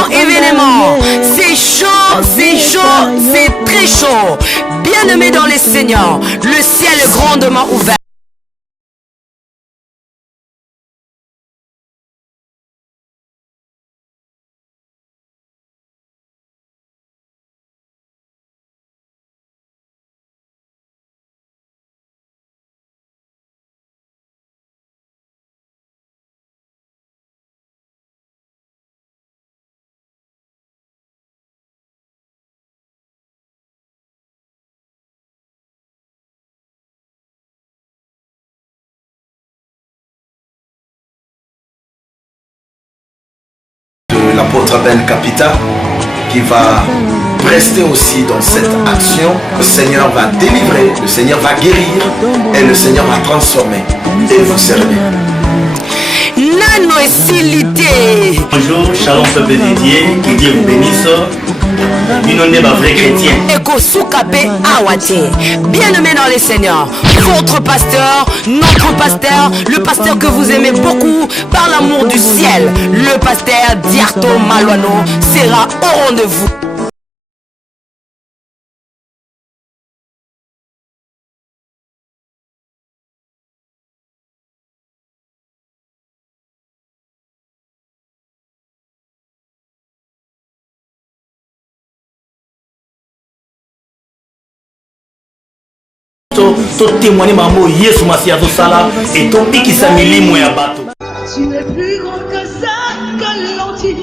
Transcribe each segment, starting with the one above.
grand événement. C'est chaud, c'est très chaud. Bien-aimés dans les seigneurs, le ciel est grandement ouvert. L'apôtre Ben Capita qui va rester aussi dans cette action. Le Seigneur va délivrer, le Seigneur va guérir et le Seigneur va transformer et vous servir. Nano Silité. Bonjour, shalom peuple de Dieu, que Dieu vous bénisse. Nous sommes des vrais chrétiens. Bien-aimé dans les seigneurs, votre pasteur, notre pasteur, le pasteur que vous aimez beaucoup par l'amour du ciel, le pasteur Diarto Malouano sera au rendez-vous. To témoigner maman Yesu Masia Sala et ton piki samili mo ya bato. Tu es plus grand que ça que l'on dit.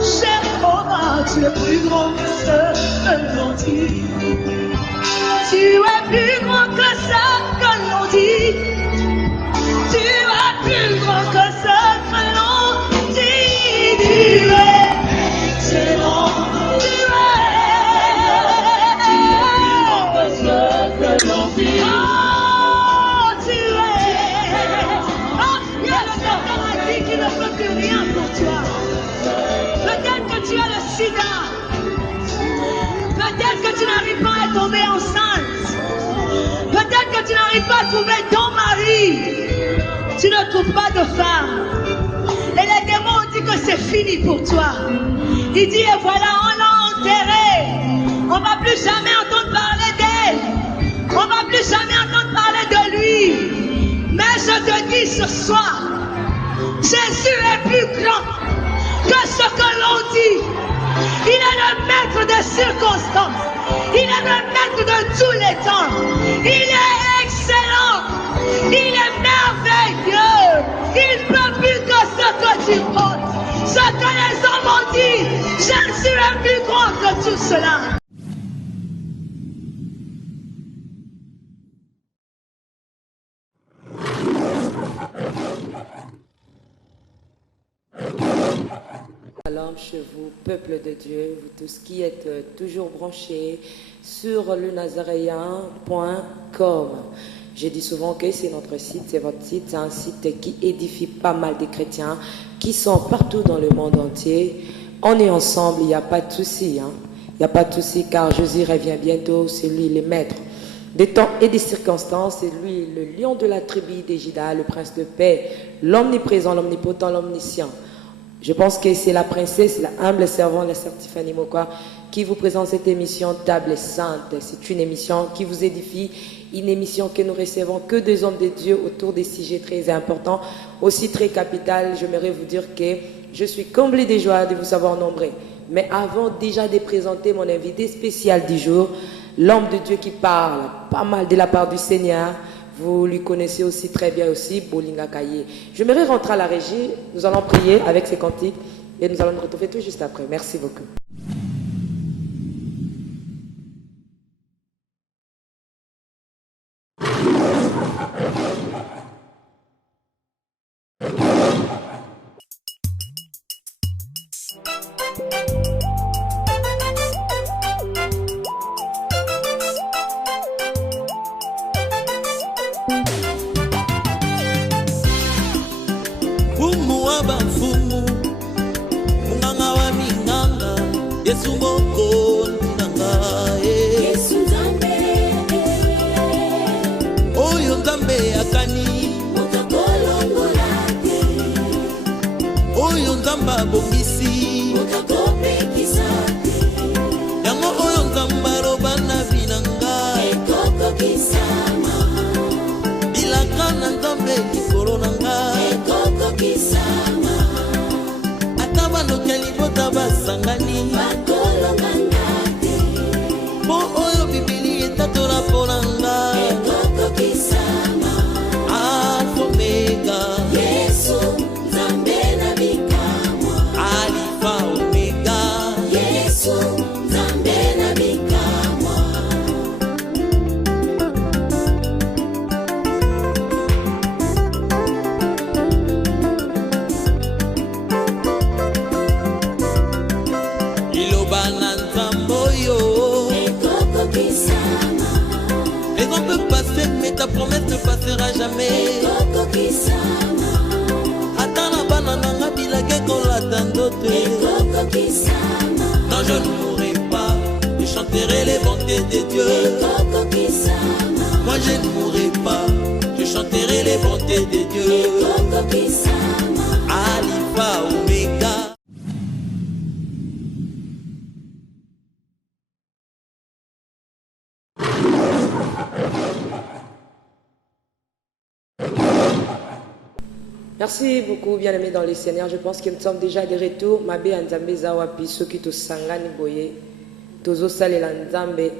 Cher Jehovah, tu es plus grand que ça que l'on dit. Tu es plus grand que ça que l'on dit. Tu es plus grand que ça que l'on dit. Tu es excellent. Peut-être que tu n'arrives pas à tomber enceinte. Peut-être que tu n'arrives pas à trouver ton mari. Tu ne trouves pas de femme. Et les démons ont dit que c'est fini pour toi. Il dit, et voilà, on l'a enterré. On ne va plus jamais entendre parler d'elle. On ne va plus jamais entendre parler de lui. Mais je te dis ce soir, Jésus est plus grand que ce que l'on dit. Il est le maître des circonstances. Il est le maître de tous les temps. Il est excellent. Il est merveilleux. Il peut plus que ce que tu penses. Ce que les hommes ont dit. Jésus est plus grand que tout cela. Shalom chez vous, peuple de Dieu, vous tous qui êtes toujours branchés sur le nazaréen.com. Je dis souvent que c'est notre site, c'est votre site, c'est un site qui édifie pas mal de chrétiens qui sont partout dans le monde entier. On est ensemble, il n'y a pas de souci, il n'y a pas de souci car Jésus revient bientôt, c'est lui le maître des temps et des circonstances, c'est lui le lion de la tribu des Juda, le prince de paix, l'omniprésent, l'omnipotent, l'omniscient. Je pense que c'est la princesse, la humble servante, la sœur Tiffany Mokwa, qui vous présente cette émission Table Sainte. C'est une émission qui vous édifie, une émission que nous recevons que des hommes de Dieu autour des sujets très importants, aussi très capital. J'aimerais vous dire que je suis comblé de joie de vous savoir nombreux. Mais avant déjà de présenter mon invité spécial du jour, l'homme de Dieu qui parle pas mal de la part du Seigneur, vous lui connaissez aussi très bien aussi, Bolinga Kaye. J'aimerais rentrer à la régie, nous allons prier avec ces cantiques et nous allons nous retrouver tout juste après. Merci beaucoup. Oyo nzamba bongisi yango oyo nzambe aloba na binanga bilaka na nzambe likolo na nga ata banoki libota basangani mpo oyo bibili etatola mpo na nga Alpha Omega Yesu nzambe na bikamwa Alpha Omega Yesu nzambe na bikamwa liloba na nzambe oyo ekoko kisama les gens peuvent passer mais ta promesse ne passera jamais ekoko kisama ata na bana nanga bilage kolata ndoto ekoko kisama non je ne mourrai pas je chanterai les bontés de Dieu ekoko kisama moi je ne mourrai pas je chanterai les bontés de Dieu ekoko kisama Alpha Omega. Merci beaucoup, bien-aimés dans les Seigneurs. Je pense que nous sommes déjà de retour. Mabe Nzambe Zawapi, Soki to Sangani Boye, Tozo Salela Nzambe,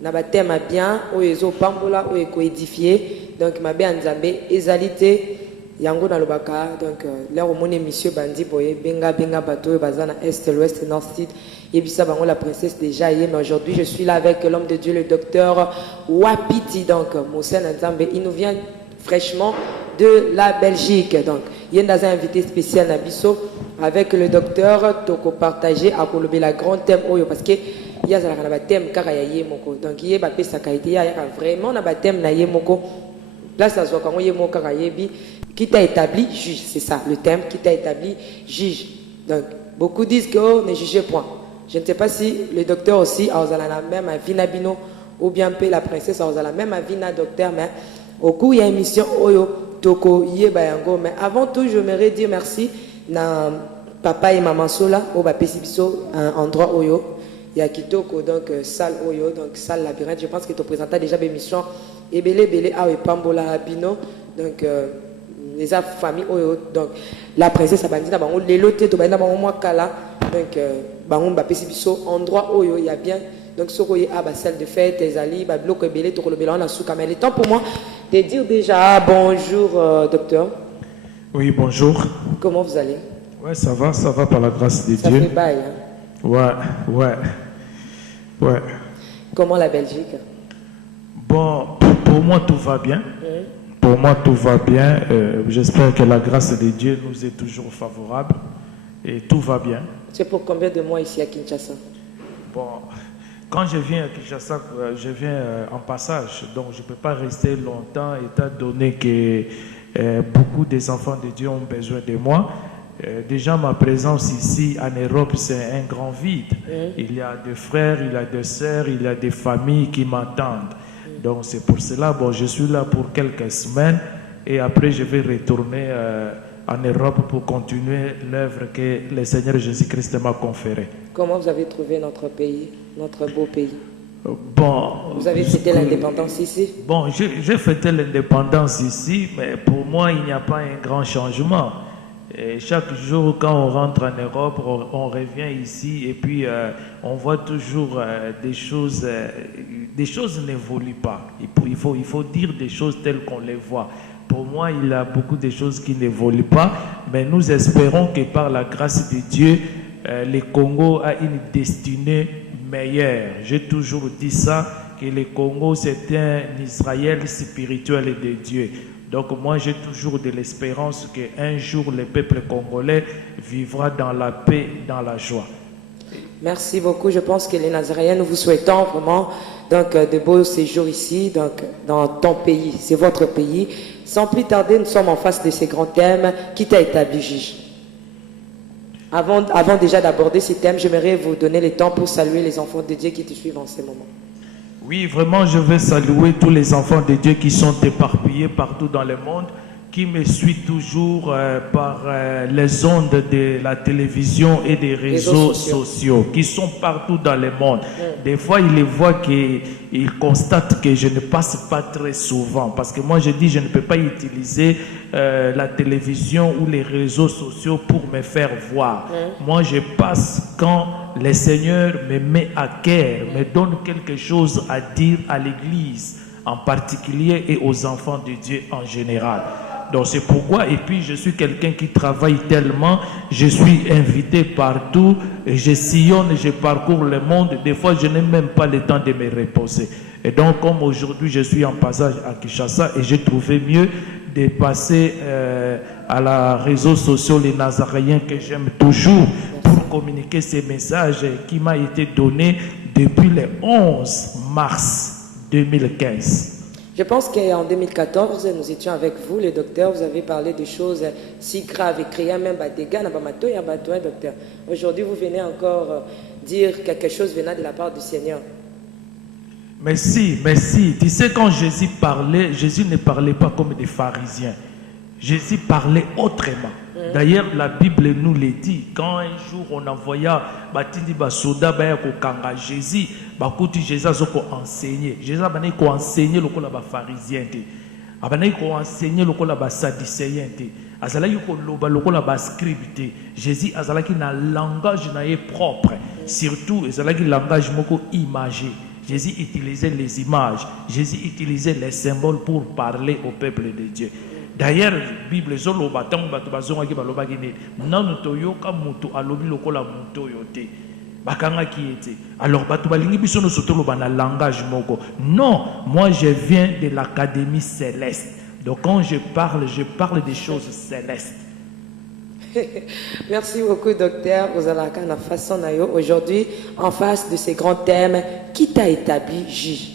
Nabatema bien, Oyezo Pambola, Oyeko édifié. Donc Mabe Nzambe, Ezalité, Yango dans le Baka. Donc là, au mon monsieur Bandi Boye, Benga Bato, Bazana Est, l'Ouest, Nord, Sud. Yebisa Bango, la princesse déjà hier. Mais aujourd'hui, je suis là avec l'homme de Dieu, le docteur Wapiti. Donc, Moussa Nzambe, il nous vient fraîchement de la Belgique. Donc, il y a un invité spécial à Bisso avec le docteur Toko partagé à Kolobé la grande thème Oyo parce que il y a un thème Karayaye Moko. Donc, il y a sa qualité, il y a vraiment un thème Naye Moko. Place à Zokango Yemo Karayebi qui t'a établi juge. C'est ça, le thème qui t'a établi juge. Donc, beaucoup disent que oh, ne jugez point. Je ne sais pas si le docteur aussi a la même avis Nabino ou bien la princesse a la même avis na docteur, mais au cours il y a une émission Oyo Toko Yebayango. Mais avant tout, je voudrais dire merci à papa et maman Sola au Bapesibiso, un endroit Oyo. Il y a Kitoko, donc salle Oyo, donc salle labyrinthe. Je pense que tu présentais déjà l'émission Ebele Bele Awe Pambola Bino, donc les familles Oyo. Donc la princesse Abandina, les lotés, tu vas moi Kala, donc Bangon Bapesibiso, endroit Oyo, il y a bien. Donc, ce qu'il y a salle de fête, les alliés, bloc belé, tout le belé, on a sous caméra. Le temps pour moi de dire déjà bonjour, docteur. Oui, bonjour. Comment vous allez? Ouais, ça va par la grâce de ça Dieu. Ça fait bail, hein? Ouais. Comment la Belgique? Bon, pour moi, tout va bien. Pour moi, tout va bien. J'espère que la grâce de Dieu nous est toujours favorable. Et tout va bien. C'est pour combien de mois ici à Kinshasa? Bon, quand je viens à Kinshasa, je viens en passage. Donc, je ne peux pas rester longtemps étant donné que beaucoup des enfants de Dieu ont besoin de moi. Déjà, ma présence ici en Europe, c'est un grand vide. Il y a des frères, il y a des sœurs, il y a des familles qui m'attendent. Donc, c'est pour cela, bon, je suis là pour quelques semaines et après, je vais retourner en Europe pour continuer l'œuvre que le Seigneur Jésus-Christ m'a conférée. Comment vous avez trouvé notre pays, notre beau pays? Bon, vous avez fêté l'indépendance ici? Bon, j'ai fêté l'indépendance ici, mais pour moi, il n'y a pas un grand changement. Et chaque jour, quand on rentre en Europe, on revient ici et puis on voit toujours des choses n'évoluent pas. Il faut dire des choses telles qu'on les voit. Pour moi, il y a beaucoup de choses qui n'évoluent pas, mais nous espérons que par la grâce de Dieu, le Congo a une destinée meilleure. J'ai toujours dit ça, que le Congo c'est un Israël spirituel de Dieu. Donc moi j'ai toujours de l'espérance qu'un jour le peuple congolais vivra dans la paix, dans la joie. Merci beaucoup. Je pense que les Nazaréens, nous vous souhaitons vraiment donc, de beaux séjours ici, donc, dans ton pays. C'est votre pays. Sans plus tarder, nous sommes en face de ces grands thèmes qui t'a établi juge. Avant déjà d'aborder ces thèmes, j'aimerais vous donner le temps pour saluer les enfants de Dieu qui te suivent en ce moment. Oui, vraiment, je veux saluer tous les enfants de Dieu qui sont éparpillés partout dans le monde. qui me suit toujours par les ondes de la télévision et des réseaux sociaux, qui sont partout dans le monde. Des fois, il les voit qu'ils constatent que je ne passe pas très souvent, parce que moi, je dis, je ne peux pas utiliser la télévision ou les réseaux sociaux pour me faire voir. Moi, je passe quand le Seigneur me met à cœur, me donne quelque chose à dire à l'Église en particulier et aux enfants de Dieu en général. Donc c'est pourquoi, et puis je suis quelqu'un qui travaille tellement, je suis invité partout, et je sillonne, je parcours le monde, des fois je n'ai même pas le temps de me reposer. Et donc comme aujourd'hui je suis en passage à Kinshasa et j'ai trouvé mieux de passer à la réseaux sociaux les Nazaréens que j'aime toujours pour communiquer ces messages qui m'a été donné depuis le 11 mars 2015. Je pense qu'en 2014, nous étions avec vous, le docteur, vous avez parlé de choses si graves et créé même des dégâts, docteur. Aujourd'hui, vous venez encore dire quelque chose venant de la part du Seigneur. Merci, merci. Tu sais, quand Jésus parlait, Jésus ne parlait pas comme des pharisiens. Jésus parlait autrement. D'ailleurs, la Bible nous le dit. Quand un jour on envoya Batindi Basoda Kanga Jésus, Jésus a enseigné. Jésus a enseigné le pharisien. Il a enseigné le sadducéen. Jésus a un langage propre. Surtout, il a un langage imagé. Jésus utilisait les images. Jésus utilisait les symboles pour parler au peuple de Dieu. D'ailleurs, la Bible dit alors, non, moi je viens de l'académie céleste. Donc quand je parle des choses célestes. Merci beaucoup, docteur. Aujourd'hui, en face de ces grands thèmes, qui t'a établi juge?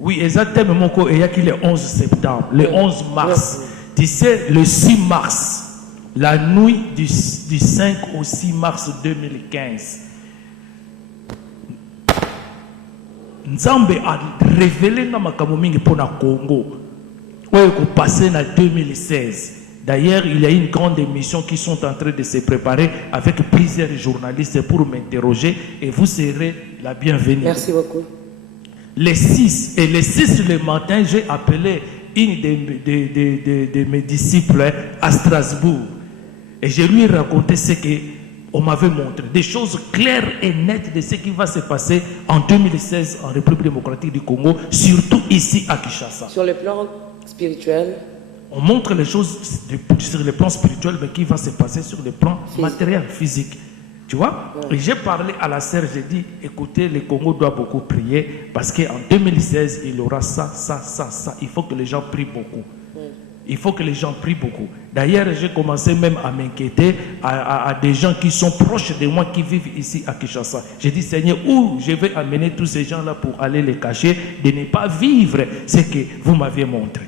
Oui, exactement. Il y a le 11 septembre, le 11 mars. Tu sais, le 6 mars, la nuit du 5 au 6 mars 2015, Nzambe a révélé na makambo mingi pour na Congo. Ouais, ko passé na 2016. D'ailleurs, il y a une grande émission qui sont en train de se préparer avec plusieurs journalistes pour m'interroger et vous serez la bienvenue. Merci beaucoup. Les 6 le matin, j'ai appelé une de mes disciples à Strasbourg et je lui ai raconté ce qu'on m'avait montré, des choses claires et nettes de ce qui va se passer en 2016 en République démocratique du Congo, surtout ici à Kinshasa. Sur le plan spirituel, on montre les choses sur le plan spirituel, mais qui va se passer sur le plan matériel, physique. Tu vois? Et j'ai parlé à la sœur, j'ai dit, écoutez, le Congo doit beaucoup prier parce qu'en 2016, il y aura ça. Il faut que les gens prient beaucoup. Il faut que les gens prient beaucoup. D'ailleurs, j'ai commencé même à m'inquiéter à des gens qui sont proches de moi, qui vivent ici à Kinshasa. J'ai dit, Seigneur, où je vais amener tous ces gens-là pour aller les cacher, de ne pas vivre ce que vous m'aviez montré.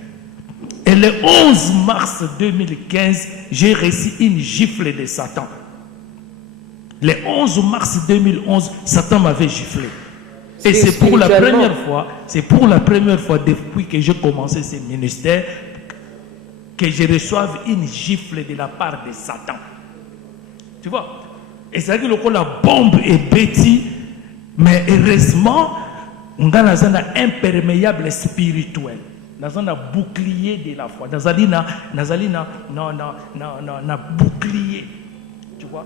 Et le 11 mars 2015, j'ai reçu une gifle de Satan. Le 11 mars 2011, Satan m'avait giflé. Et c'est pour la première fois depuis que j'ai commencé ce ministère que je reçoive une gifle de la part de Satan. Tu vois? Et c'est vrai que la bombe est bêtie, mais heureusement, on a un imperméable spirituel. Dans un bouclier de la foi. Dans un bouclier. Tu vois?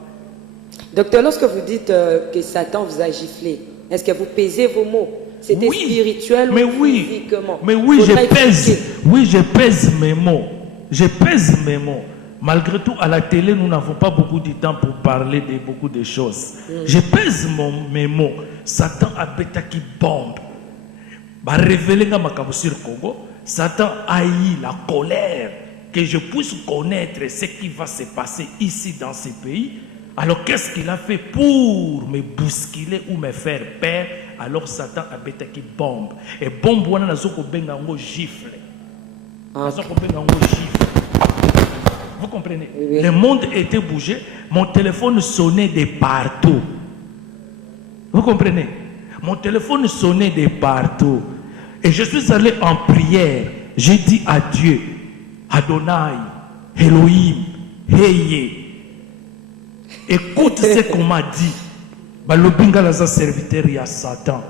Docteur, lorsque vous dites que Satan vous a giflé, est-ce que vous pesez vos mots? C'était spirituel ou physiquement? Mais oui, je pèse mes mots. Je pèse mes mots. Malgré tout, à la télé, nous n'avons pas beaucoup de temps pour parler de beaucoup de choses. Je pèse mes mots. Satan a bêta qui bombe. Révéler sur Congo. Satan a eu la colère que je puisse connaître ce qui va se passer ici dans ce pays. Alors qu'est-ce qu'il a fait pour me bousculer ou me faire peur? Alors Satan a bêta qui bombe. Et bombe, on a gifle. Vous comprenez? Oui. Le monde était bougé. Mon téléphone sonnait de partout. Vous comprenez? Mon téléphone sonnait de partout. Et je suis allé en prière. J'ai dit à Dieu, Adonai, Elohim, Heye. Écoute ce qu'on m'a dit. Balobinga la serviteur ya Satan.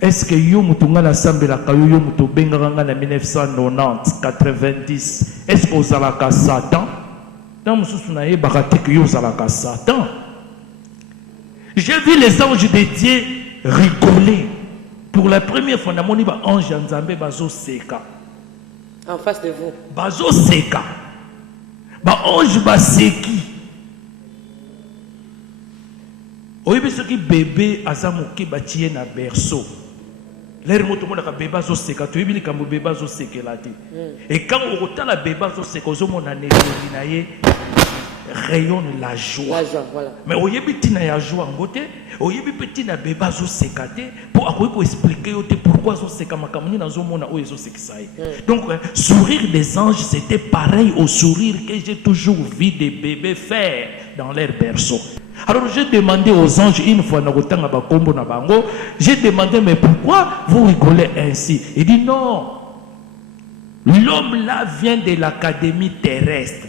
Est-ce que yo mutunga na sambela kayo yo mutobenga nga na 1990, 90? Est-ce que ozalaka Satan? Dans mususu na ye bakate que yo ozalaka Satan. J'ai vu les anges de Dieu rigoler. Pour la première fois, namoni ba ange nzambe bazo seka. En face de vous. Bazo seka. Ba ange ba seki. Oyebi soki bébé azamoki batie na berceau. L'air moto mona ka bébé azo seka. Tu yebi likambo bébé azo sekela te. Et quand on retend la bébé azo seka ozo mona neleli na ye rayonne la joie. La joie, voilà. Mais oyebi tina ya joie ngote, oyebi petit na bébé azo seka te pour akoki expliquer yote pourquoi azo seka makamuni na zo mona o ezo sekisa ye. Donc sourire des anges c'était pareil au sourire que j'ai toujours vu des bébés faire dans leur berceau. Alors j'ai demandé aux anges une fois j'ai demandé mais pourquoi vous rigolez ainsi? Il dit non, l'homme là vient de l'académie terrestre,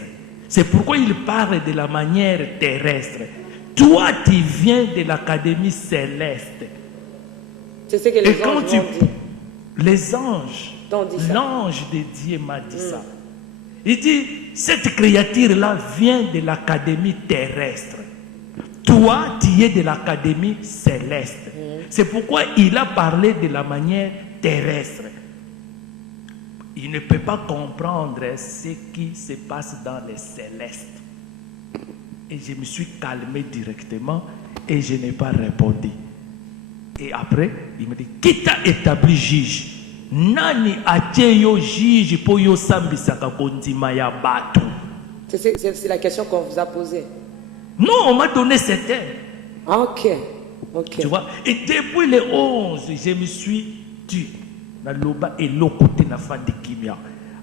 c'est pourquoi il parle de la manière terrestre. Toi tu viens de l'académie céleste. C'est ce que les anges ont dit. Les anges, l'ange de Dieu m'a dit ça. Il dit cette créature là vient de l'académie terrestre. Toi, tu es de l'académie céleste. C'est pourquoi il a parlé de la manière terrestre. Il ne peut pas comprendre ce qui se passe dans les célestes. Et je me suis calmé directement et je n'ai pas répondu. Et après, il me dit, qui t'a établi juge? Nani ateyo juge pour yo sambisaka kondima ya batu? C'est la question qu'on vous a posée. Non, on m'a donné ces thèmes. Ok. Tu vois? Et depuis le 11, je me suis dit, na loba et l'autre côté na fan de Kimia,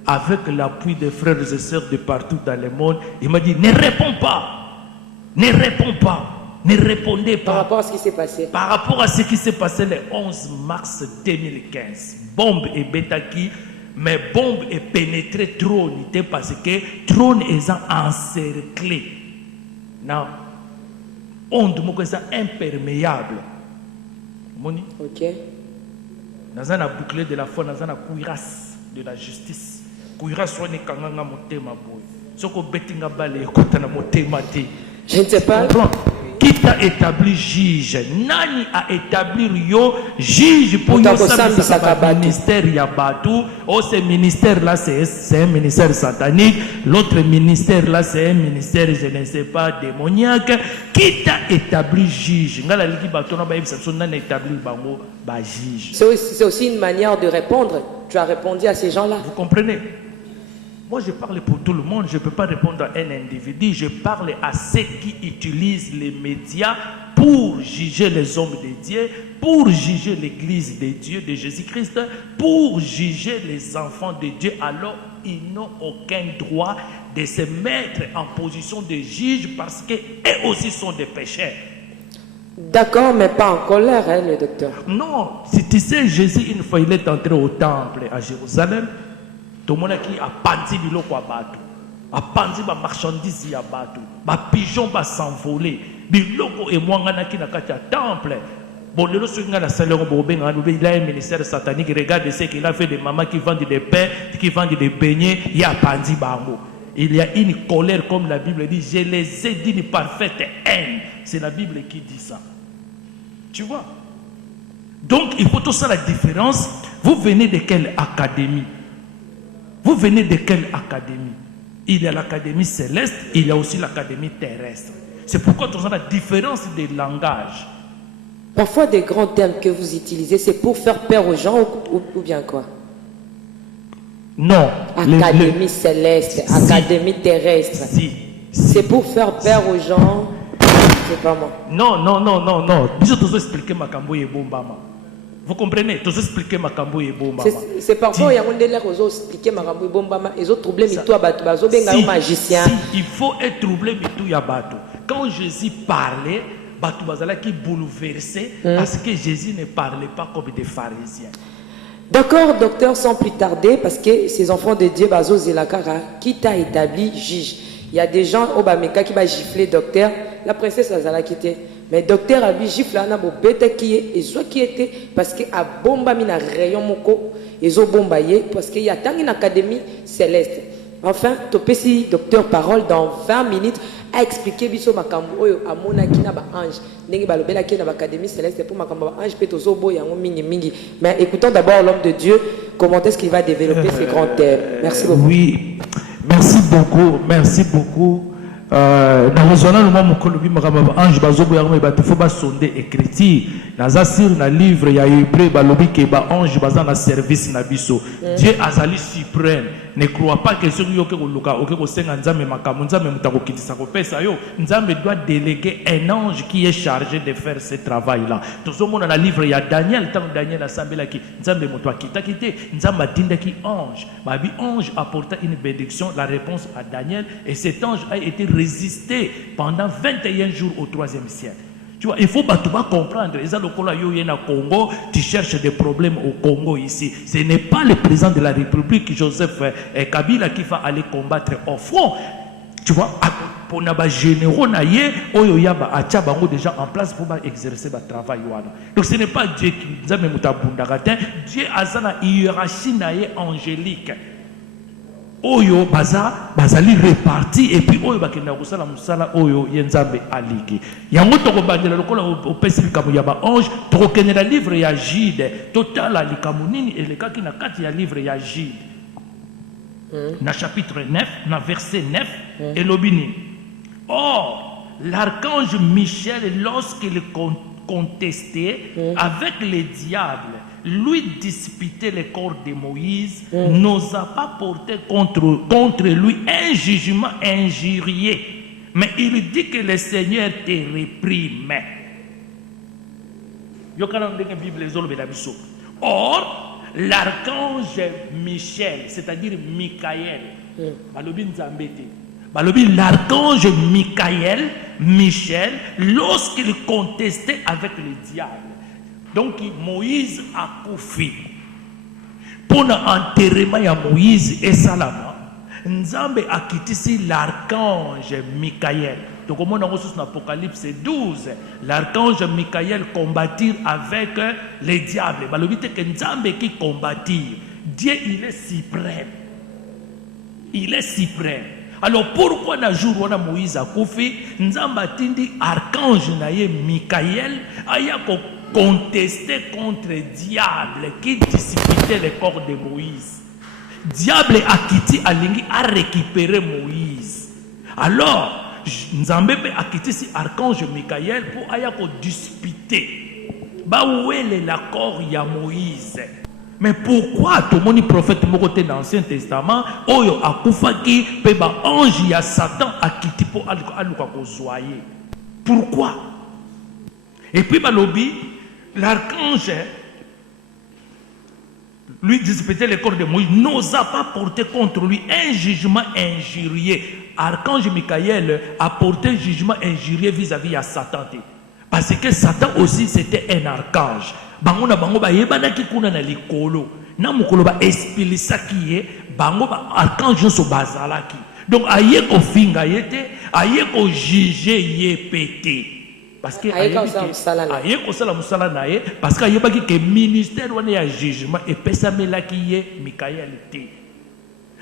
avec l'appui des frères et sœurs de partout dans le monde, il m'a dit, ne réponds pas. Ne réponds pas. Ne répondez pas. Par rapport à ce qui s'est passé. Par rapport à ce qui s'est passé le 11 mars 2015. Bombe et Betaki, mais bombe est pénétré trône parce que trône est encerclé. Non, onde moko eza imperméable. Moni. Ok. Naza na bouclier de la foi, naza na cuirasse de la justice. Cuirasse wani kanganga motema boy. Soko betinga bale ekota na motema te. Je ne sais pas. Qui t'a établi juge? Nani a établi yo juge pour yo sa ministère Yabatou? Oh, ce ministère là c'est un ministère satanique. L'autre ministère là c'est un ministère, je ne sais pas, démoniaque. Qui t'a établi juge? Ngala liki batona ba yebisa son nani établi bango ba juge. C'est aussi une manière de répondre. Tu as répondu à ces gens-là. Vous comprenez? Moi, je parle pour tout le monde. Je ne peux pas répondre à un individu. Je parle à ceux qui utilisent les médias pour juger les hommes de Dieu, pour juger l'église de Dieu, de Jésus-Christ, pour juger les enfants de Dieu. Alors, ils n'ont aucun droit de se mettre en position de juge parce qu'eux aussi sont des pécheurs. D'accord, mais pas en colère, hein, le docteur. Non, si tu sais, Jésus, une fois, il est entré au temple à Jérusalem. Tout le monde qui a pandi biloko bateau, a pandi ba marchandise ya bateau, ba pigeon ba s'envoler, biloko et moi ngana ki na kati ya temple. Bon, le lorsque ngana salero bobenga il a un ministère satanique, regarde ce qu'il a fait des mamans qui vendent des pains, qui vendent des beignets, il y a pandi bango. Il y a une colère comme la Bible dit, je les ai d'une parfaite haine. C'est la Bible qui dit ça. Tu vois? Donc il faut tout ça la différence. Vous venez de quelle académie? Vous venez de quelle académie? Il y a l'académie céleste, il y a aussi l'académie terrestre. C'est pourquoi nous avons la différence des langages. Parfois, des grands termes que vous utilisez, c'est pour faire peur aux gens ou bien quoi? Non. Académie céleste, académie terrestre. Si. C'est pour faire peur aux gens. C'est pas moi. Non, non, non, non, non. Je vais vous expliquer ma cambo et bombama. Vous comprenez? Tu expliquer ma cambo et bombama. C'est parfois il y a un délai aux expliquer ma cambo et bombama. Ils ont troublé mais toi bateau benga un magicien. Il faut être troublé mais tout ya bateau. Quand Jésus parlait, bateau bazala qui bouleversé parce que Jésus ne parlait pas comme des pharisiens. D'accord, docteur, sans plus tarder, parce que ces enfants de Dieu, Bazo Zelakara, qui t'a établi juge. Il y a des gens au Bameka qui va gifler docteur, la princesse Azala qui était. Mais docteur a vu gifler un abo bête qui est, et soit qui était, parce que a bomba mina rayon moko, et ont bombaye, parce qu'il y a tant une académie céleste. Enfin, Topesi, docteur Parole, dans 20 minutes, a expliqué biso makambo oyo amona kina ba ange ndenge balobela kina ba académie céleste pour makambo ba ange peto zobo yango mingi mingi. Mais écoutons d'abord l'homme de Dieu, comment est-ce qu'il va développer ces grands thèmes. Merci beaucoup. Oui, merci beaucoup, merci beaucoup. Na raisonnement le moment kolobi makambo ba ange bazobo yango ba faut ba sonder écriture naza sur na livre ya hébreu balobi ke ba ange baza na service na biso. Dieu azali suprême. Ne crois pas que celui qui est Nzambe doit déléguer un ange qui est chargé de faire ce travail-là. Tout le monde dans le livre, il y a Daniel, tant Daniel a semblé qui Nzambe moto kita quitté, Nzambe a dit qui ange. Babi ange apporta une bénédiction, la réponse à Daniel, et cet ange a été résisté pendant 21 jours au 3e siècle. Tu vois, il faut comprendre. Congo, tu cherches des problèmes au Congo ici. Ce n'est pas le président de la République, Joseph Kabila, qui va aller combattre au front. Tu vois, pour les généraux, déjà en place pour exercer le travail. Donc ce n'est pas Dieu qui nous a mis Dieu a une hiérarchie angélique. Oyo bazali reparti et puis oyo bakenda kusala musala oyo yenzambe aliki yango tokobandela lokola opesi likambo ya ba ange tokokendela livre ya Jude totala likambo nini elekaki na kati ya livre ya Jude na chapitre 9 na verset 9 elobini or l'archange Michel lorsqu'il contestait avec les diables lui disputer le corps de Moïse, n'osa pas porter contre lui un jugement injurieux. Mais il dit que le Seigneur te réprime. Or, l'archange Michel, c'est-à-dire Michael, l'archange Michel, lorsqu'il contestait avec le diable, donc Moïse a koufi. Pour l'enterrement de Moïse et Salama, Nzambe a quitté l'archange Michael. Donc on a reçu dans l'Apocalypse 12, l'archange Michael combattit avec les diables. Le but est que Nzambe qui combattit, Dieu il est suprême. Il est suprême. Alors pourquoi dans le jour où Moïse a koufi, Nzambe a dit archange Michael a contesté contre diable qui disputait le corps de Moïse. Diable a quitté Alingi a récupéré Moïse. Alors, Nzambe a quitté si archange Michael pour aller disputer. Où est l'accord de Moïse? Mais pourquoi tout le monde prophète côté dans l'Ancien Testament, Oyo a koufaki pe ba ange ya Satan a quitté pour aller zoyer? Pourquoi? Et puis balobi l'archange lui disputait le corps de Moïse, n'osa pas porter contre lui un jugement injurieux. Archange Michael a porté un jugement injurieux vis-à-vis de Satan. Parce que Satan aussi c'était un archange. Bango na bango ba yebana ki kuna na likolo. Na mukolo ba espilisa ki ye, bango ba archange so bazalaki. Donc aye ko finga yete, aye ko juger ye pété. Parce que parce qu'il y a que ministère de jugement et pesamela qui est Michael te.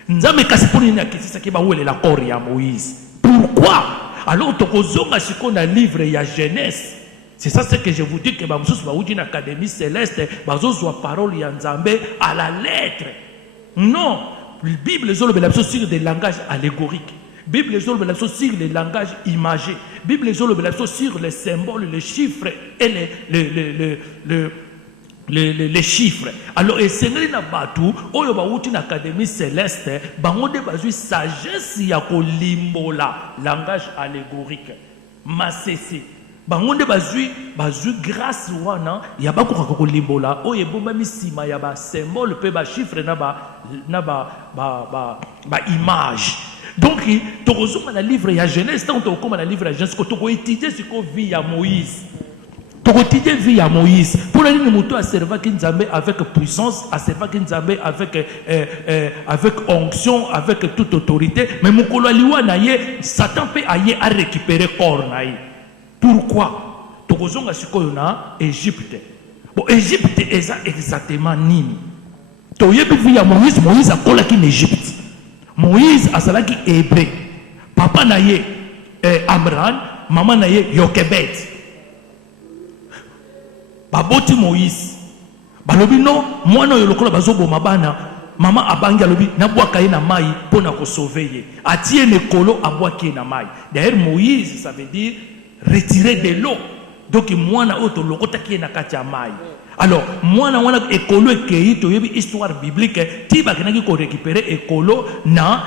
Nzambe kasi poni na kitisa ki ba wele la corps ya Moïse. Pourquoi? Alors tokozonga sikona livre ya Genèse. C'est ça ce que je vous dis que ba mususu ba uji na académie céleste bazozwa parole ya Nzambe à la lettre. Non, la Bible zolobela sur des langages allégoriques. Bible sur le langage imagé. Bible sur les symboles, les chiffres et les chiffres. Alors, et c'est là batu, oyo ba uti na académie céleste, bango de bazui sagesse ya ko limbola, langage allégorique. Masese. Bango de bazui grâce wana ya ba ko limbola, oyo bomba misima ya ba symbole pe ba chiffre na ba image. Donc, tu reçois le livre de Genèse, tant que le livre de Genèse, tu étudies ce qu'on vit à Moïse. Ton quotidien vie à Moïse. Pour aller nous à servir Kinzambe avec puissance, à servir Kinzambe avec onction, avec toute autorité. Mais mon liwa naye, Satan peut aller à récupérer corps naye. Pourquoi? Tokozonga sikoyona Égypte. Bon, Égypte est exactement nini. Toyebi vie à Moïse, Moïse a collé en Égypte. Moïse a salaki hébreu. Papa naye Amran, maman naye Yokebed. Baboti Moïse. Balobi no, mwana yo lokola bazobo mabana, mama abangi alobi na bwaka ye na mai pona ko sauver ye. Atie ne kolo abwaki na mai. D'ailleurs Moïse ça veut dire retirer de l'eau. Donc mwana oto lokota ki na kati ya mai. Alors mwana wana ekolo ekei to yebi histoire biblique ti bakenaki ko récupérer ekolo na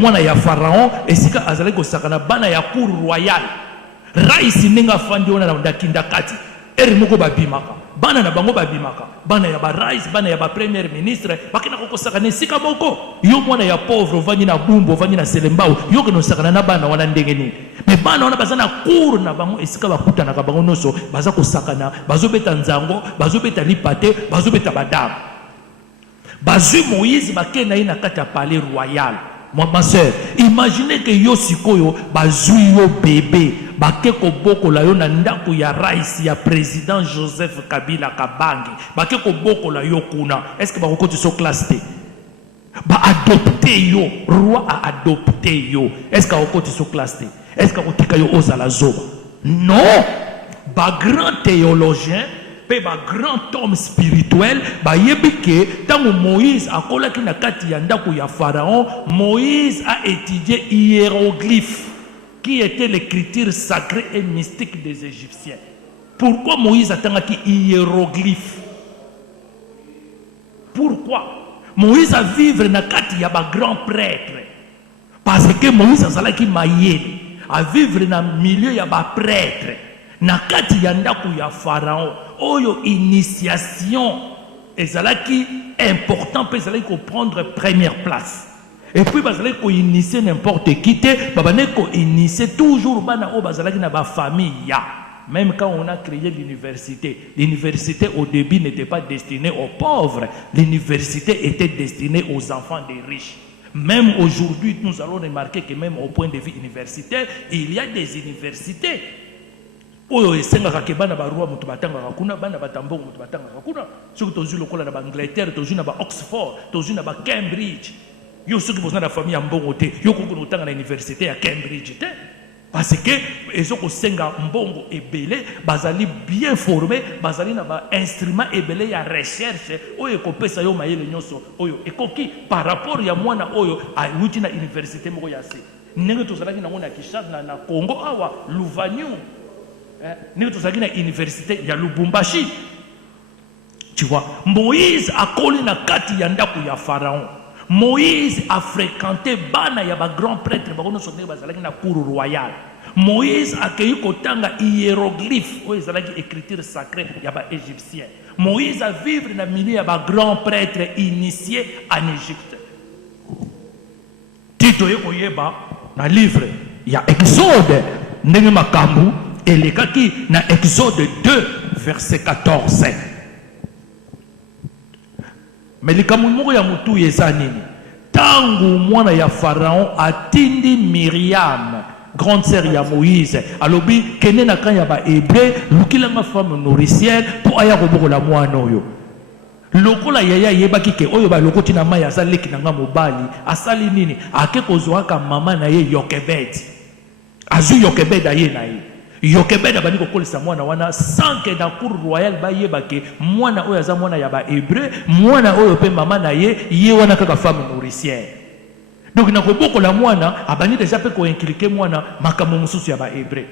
mwana ya pharaon esika azali ko sakana bana ya cour royale. Raisi ninga fandi ona na ndakinda kati. Eri moko babimaka bana na bango babimaka bana ya ba rais bana ya ba premier ministre bakina ko sakana sika moko yo mwana ya pauvre vanyi na bumbo vanyi na selembao yo keno sakana na bana wana ndenge nini mais bana wana bazana cour na bango esika bakuta na bango noso baza ko sakana bazobeta nzango bazobeta lipate bazobeta badam bazu Moïse bakena ina kata palais royal. Ma soeur, imaginez que yo sikoyo bazui yo bébé bake ko boko la yo na ndako ya rais ya président Joseph Kabila Kabange bake ko boko la yo kuna. Est-ce que ba kokoti so classe té ba adopter yo roi a adopté yo? Est-ce que ba kokoti so classe té? Est-ce que kotika yo ozala zoba? Non, ba grand théologien pe ba grand homme spirituel ba yebike tango Moïse akolaki na kati ya ndako ya pharaon. Moïse a étudié hiéroglyphes qui était l'écriture sacrée et mystique des Égyptiens. Pourquoi Moïse a tangaki hiéroglyphes? Pourquoi Moïse a vivre na kati ya ba grand prêtre? Parce que Moïse a salaki mayele a vivre na milieu ya ba prêtre na kati ya ndako ya pharaon. Oyo initiation ezalaki important pe ezalaki ko prendre première place. Et puis bazalaki ko initier n'importe qui te babane ko initier toujours bana o bazalaki na ba famille ya. Même quand on a créé l'université au début n'était pas destinée aux pauvres, l'université était destinée aux enfants des riches. Même aujourd'hui, nous allons remarquer que même au point de vue universitaire, il y a des universités. Oyo esengaka ke bana barua mutu batangaka kuna bana batambongo mutu batangaka kuna soki tozwi lokola na ba Angleterre tozwi na ba Oxford tozwi na ba Cambridge yo soki bozana na famille ya mbongo te yo kokona otanga na université ya Cambridge te parce que ezoko senga mbongo ebele bazali bien formé bazali na ba instrument ebele ya recherche oyo ekopesa yo mayele nyonso oyo ekoki par rapport ya mwana oyo awuti na université moko ya se ndenge tozalaki nango na Kinshasa na Congo awa Louvanyu. Nous sommes à l'université de Lubumbashi. Tu vois, Moïse a collé na kati yandaku ya pharaon. Moïse a fréquenté bana ya ba grand prêtre bakono sonné bazalaki na cour royale. Moïse a cueilli kotanga hiéroglyphe ou ezalaki écriture sacrée ya ba égyptien. Moïse a vivre na milieu ya ba grand prêtre initié en Égypte. Tito yeko yeba na livre ya Exode ndenge makambu et les kaki na Exode 2 verset 14. Mais les kamunoko ya mutu yezanini tangu mwana ya pharaon atindi Myriam grande sœur ya Moïse alobi kene na kan ya ba hébreu lukilanga femme nourricière pour aya kobokola mwana oyo lokola yaya yebaki ke oyo ba lokoti na mai azaleki nanga mobali asali nini ake kozwaka mama na ye Yokebed azu Yokebed aye na ye Yokebed abandi kokolisa mwana wana sans que dans cour royale ba yebake mwana oyo aza mwana ya ba hébreu mwana oyo pe mama na ye wana kaka femme nourricière. Donc na kobokola mwana abandi déjà pe ko inculquer mwana makambo mususu ya ba hébreu.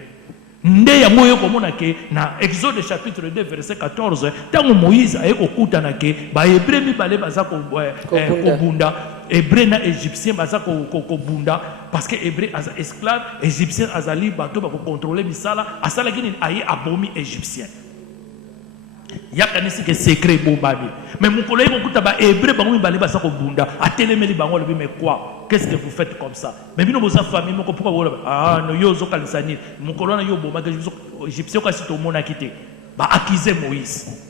Nde ya moyo komona ke na Exode chapitre 2 verset 14 tango Moïse aye kokuta na ke ba hébreu mibale baza ko bunda hébreu na égyptien baza ko bunda parce que hébreu aza esclave égyptien azali bato ba ko contrôler misala asala kini aye abomi égyptien. yakanisi ke secret bombami mais mukolo yeko kuta ba hébreu bango mibale basa ko bunda atelemeli bango lobi mais quoi qu'est-ce que vous faites comme ça mais bino boza famille moko pourquoi bola ah no yo zo kalisani mukolo na yo bomba ke égyptien ko sito mona kité ba accuser Moïse.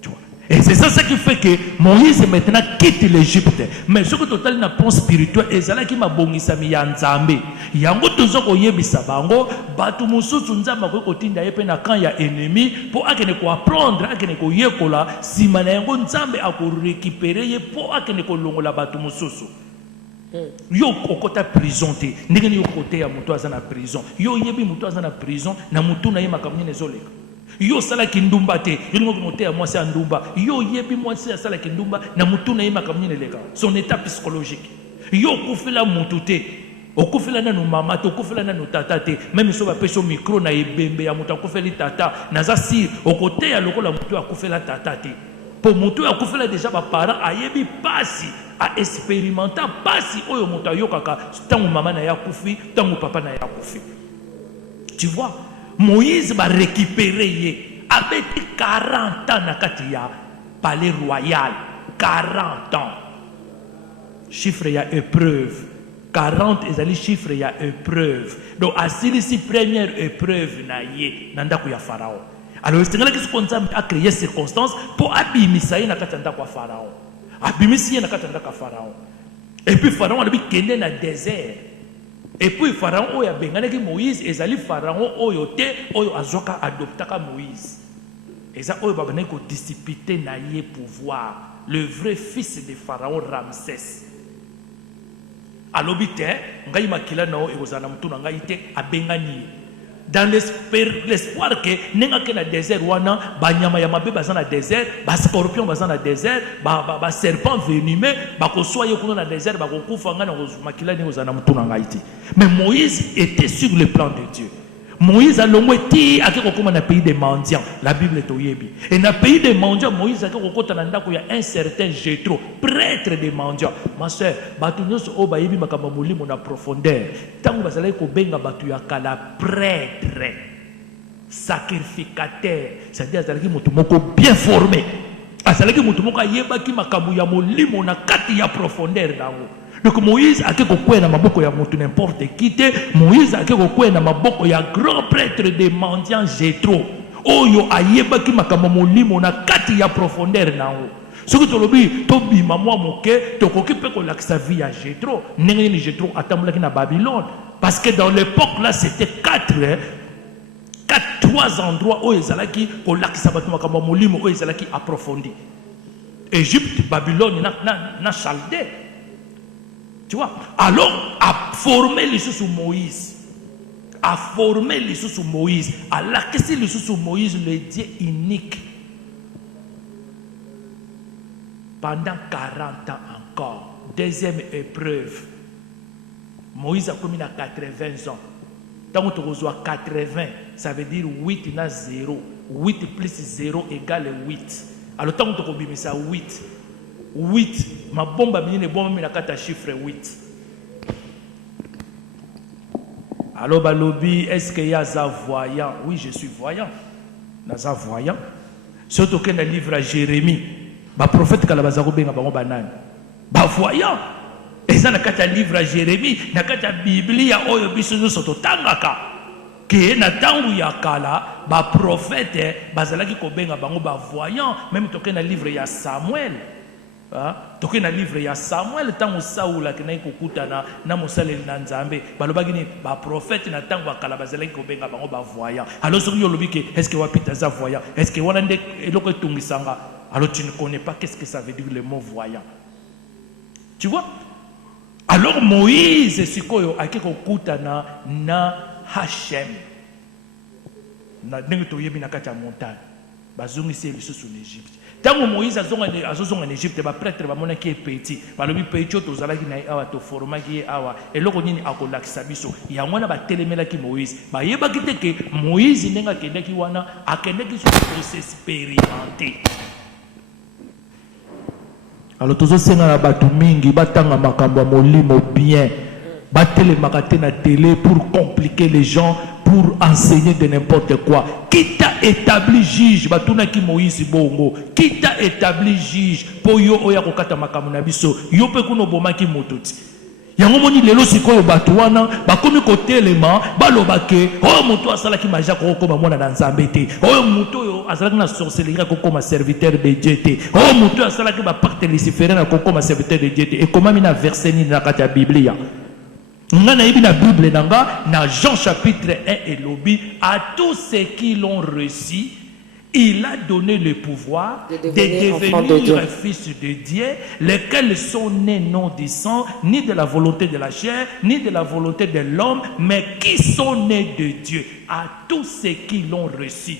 Tu vois, et c'est ça qui fait que Moïse maintenant quitte l'Égypte. Mais ce que total n'a pas spirituel et ça là qui m'a bongisa mi yanzambe. Yango tozo ko yebisa bango batu mususu nzamba ko kotinda yepe na quand ya ennemi pour akene ko apprendre akene ko yekola si mana yango nzambe ako récupérer ye pour akene ko longola batu mususu. Yo okota prison te ndenge yo kote ya mutu azana prison yo yebi mutu azana prison na mutu na ye makamuni nezoleka. Yo sala kindumba te yo ngo moté moi c'est ndumba yo yebi moi c'est sala kindumba na mutu na yima kamni lega son état psychologique yo kufila mutu te okufila na no mama te okufila na no tata te même so ba peso micro na ebembe ya mutu akufeli tata naza si okote ya lokola mutu akufela tata te pour mutu akufela déjà ba parents ayebi pasi a expérimenter pasi oyo mutu ayokaka tangu mama na ya kufi tangu papa na ya kufi. Tu vois, Moïse va récupérer avec 40 ans na katia palais royal 40 ans chiffre ya épreuve 40 ezali chiffre ya épreuve donc asili si première épreuve na ye nanda ku ya pharaon alors c'est que ce qu'on a créé circonstances pour abimisa ye na katanda kwa pharaon abimisi ye na katanda ka pharaon et puis pharaon a kende na désert. Et puis Pharaon oyo abenganaki Moïse ezali Pharaon oyo te oyo azoka adoptaka Moïse. Eza oyo babane ko discipliner na ye pouvoir, le vrai fils de Pharaon Ramsès. Alobite ngai makila nao ekozana mutuna ngai te abengani. Dans l'espoir que nenga ke na désert wana banyama ya mabe bazana désert, ba scorpion bazana désert, ba serpent venimeux ba ko soye kuna na désert ba ko kufa ngana makila ni ozana mutuna ngai te. Mais Moïse était sur le plan de Dieu. Moïse a l'omweti akeko koma na pays des mendiants, la Bible est oyebi. Et na pays des mendiants Moïse akeko kota na ndako ya un certain Jéthro, prêtre des mendiants. Ma sœur, batu nyonso o bayebi makamba molimo na profondeur. Tango bazalaki ko benga batu ya kala prêtre, sacrificateur, c'est-à-dire azalaki mutu moko bien formé. Azalaki mutu moko ayebaki makambo ya molimo na kati ya profondeur dango. Donc Moïse a quelque quoi na maboko ya mutu n'importe qui te Moïse a quelque quoi na maboko ya grand prêtre des mendiants Jéthro oyo ayebaki makambo molimo na kati ya profondeur nango soki tolobi to bima mwa moke to koki pe ko lakisa vie ya Jéthro ndenge ni Jéthro atambolaki na Babylone parce que dans l'époque là c'était trois endroits où ezalaki ko lakisa batu makambo molimo oyo ezalaki approfondi Égypte, Babylone na Chaldée. Tu vois, alors à former les sous Moïse, à former les sous Moïse, à l'acquérir les sous Moïse, le Dieu unique. Pendant 40 ans encore, deuxième épreuve, Moïse a commis à 80 ans. Tant que tu reçois 80, ça veut dire 8 na 0. 8 plus 0 égale 8. Alors tant que tu reçois ça 8. 8, ma bombe a mis une bombe à 4 chiffre 8. Alors, Balobi, est-ce qu'il y a un voyant? Oui, je suis voyant. Naza voyant. Surtout que dans le livre à Jérémie, le prophète Kalabazago benga bango banane. Ba voyant. Et ça, dans le livre à Jérémie, dans la Bible, il y a oyo biso soto tangaka. Que na tangu ya kala, ba prophète, bazalaki ko benga bango ba voyant. Même toke dans le livre ya Samuel. Toke na livre ya Samuel tango Saul akina kokutana na mosaleli na Nzambe balobaki ni ba prophète na tango akala bazalaki ko benga bango ba voyant. Alors soki yo lobiki est-ce que wapita za voyant? Est-ce que wana nde eloko etungisanga? Alors tu ne connais pas qu'est-ce que ça veut dire le mot voyant. Tu vois? Alors Moïse sikoyo akiko kutana na Hachem. Na ndenge toyebi na kati ya montagne. Bazongisi lisusu en Égypte. Tant Moïse a en Égypte, les prêtres vont monter qui est petit. Balobi petit to zalaki na awa to forma qui awa. Et loko nini akolaki sabiso. Ya mwana ba telemela ki Moïse. Ba yeba kite ke Moïse nenga kende ki wana akende ki se expérimenter. Alors tozo senga na batu mingi batanga makambo molimo bien. Batelemaka te na télé pour compliquer les gens, pour pour enseigner de n'importe quoi. Qui t'a établi juge? Batuna ki Moïse bongo. Qui t'a établi juge? Po yo oya kokata makamu na biso. Yo pe kuno boma ki motuti. Yango moni lelo sikoyo batuana bakomi kotelema balobake oh moto asala ki magia ko koma mona na nzambe te. Oh moto yo asala ki na sorcellerie ko koma serviteur de Dieu te. Oh moto asala ki ba pacte luciférien na ko koma serviteur de Dieu te. Et comment mina verset ni na kata Biblia. Ngana ibi na Bible nanga na Jean chapitre 1 et lobby à tous ceux qui l'ont reçu, il a donné le pouvoir de devenir fils de Dieu, lesquels sont nés non du sang, ni de la volonté de la chair, ni de la volonté de l'homme, mais qui sont nés de Dieu. À tous ceux qui l'ont reçu.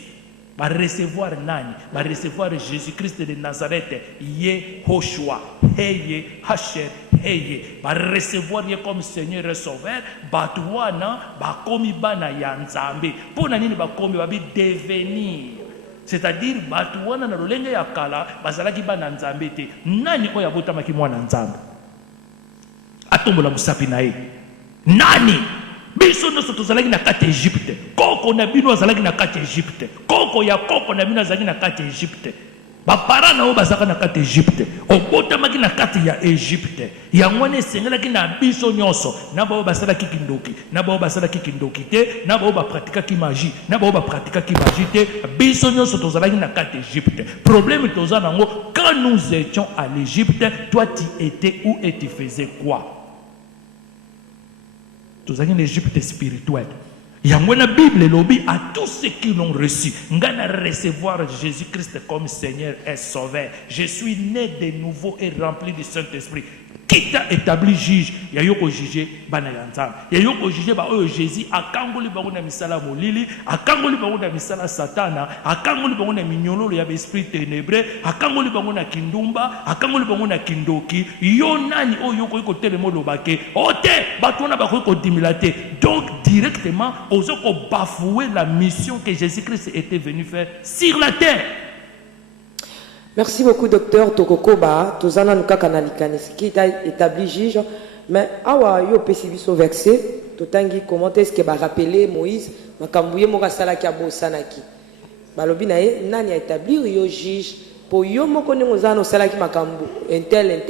Va recevoir nani, va recevoir Jésus-Christ de Nazareth, Yehoshua, Heye, Hacher, Heye, va recevoir comme Seigneur et Sauveur, Batouana, Bakomi Bana Yanzambe, pour nani Bakomi Babi devenir. C'est-à-dire, Batouana na Rolenge Yakala, Bazalaki Bana Nzambe te, nani Oya Botamaki Mwana Nzambe. Atombola Musapinae, nani? Biso no soto zalaki na kati Egypte. Koko na bino zalaki na kati Egypte. Koko ya koko na bino zalaki na kati Egypte. Ba parana o bazaka na kati Egypte. Obota maki na kati ya Egypte. Ya ngone sengelaki na biso nyonso. Na ba basala ki kindoki. Na ba basala ki kindoki te. Na ba pratika ki magie. Na ba pratika ki magie te. Biso nyonso to zalaki na kati Egypte. Problème toza nango quand nous étions à l'Égypte, toi tu étais où et tu faisais quoi? Tous en Égypte spirituelle. Il y a une Bible lobby à tous ceux qui l'ont reçu. Ngana recevoir Jésus-Christ comme Seigneur et Sauveur. Je suis né de nouveau et rempli du Saint-Esprit. Qui t'a établi juge? Il y a eu au juger Banayanzam. Il y a eu au juger Jésus. A Kangoli Barouna Misala Molili. A Kangoli Barouna Misala Satana. A Kangoli Barouna Mignolo. Il y a l'esprit ténébreux. A Kangoli Barouna Kindumba. A Kangoli Barouna Kindoki. Yonani o yoko yoko telemo lobake. Ote batona bako dimilate. Donc directement aux autres bafouer la mission que Jésus-Christ était venu faire sur la terre. Merci beaucoup, docteur Tokokoba. Tozana nuka kanalikanis qui t'a établi juge. Mais awa yo pesibiso vexé. Totangi comment est-ce que va rappeler Moïse makambuye moka sala ki abosanaki. Balobi na ye nani a établi yo juge pour yo moko ngozana sala ki makambu intel.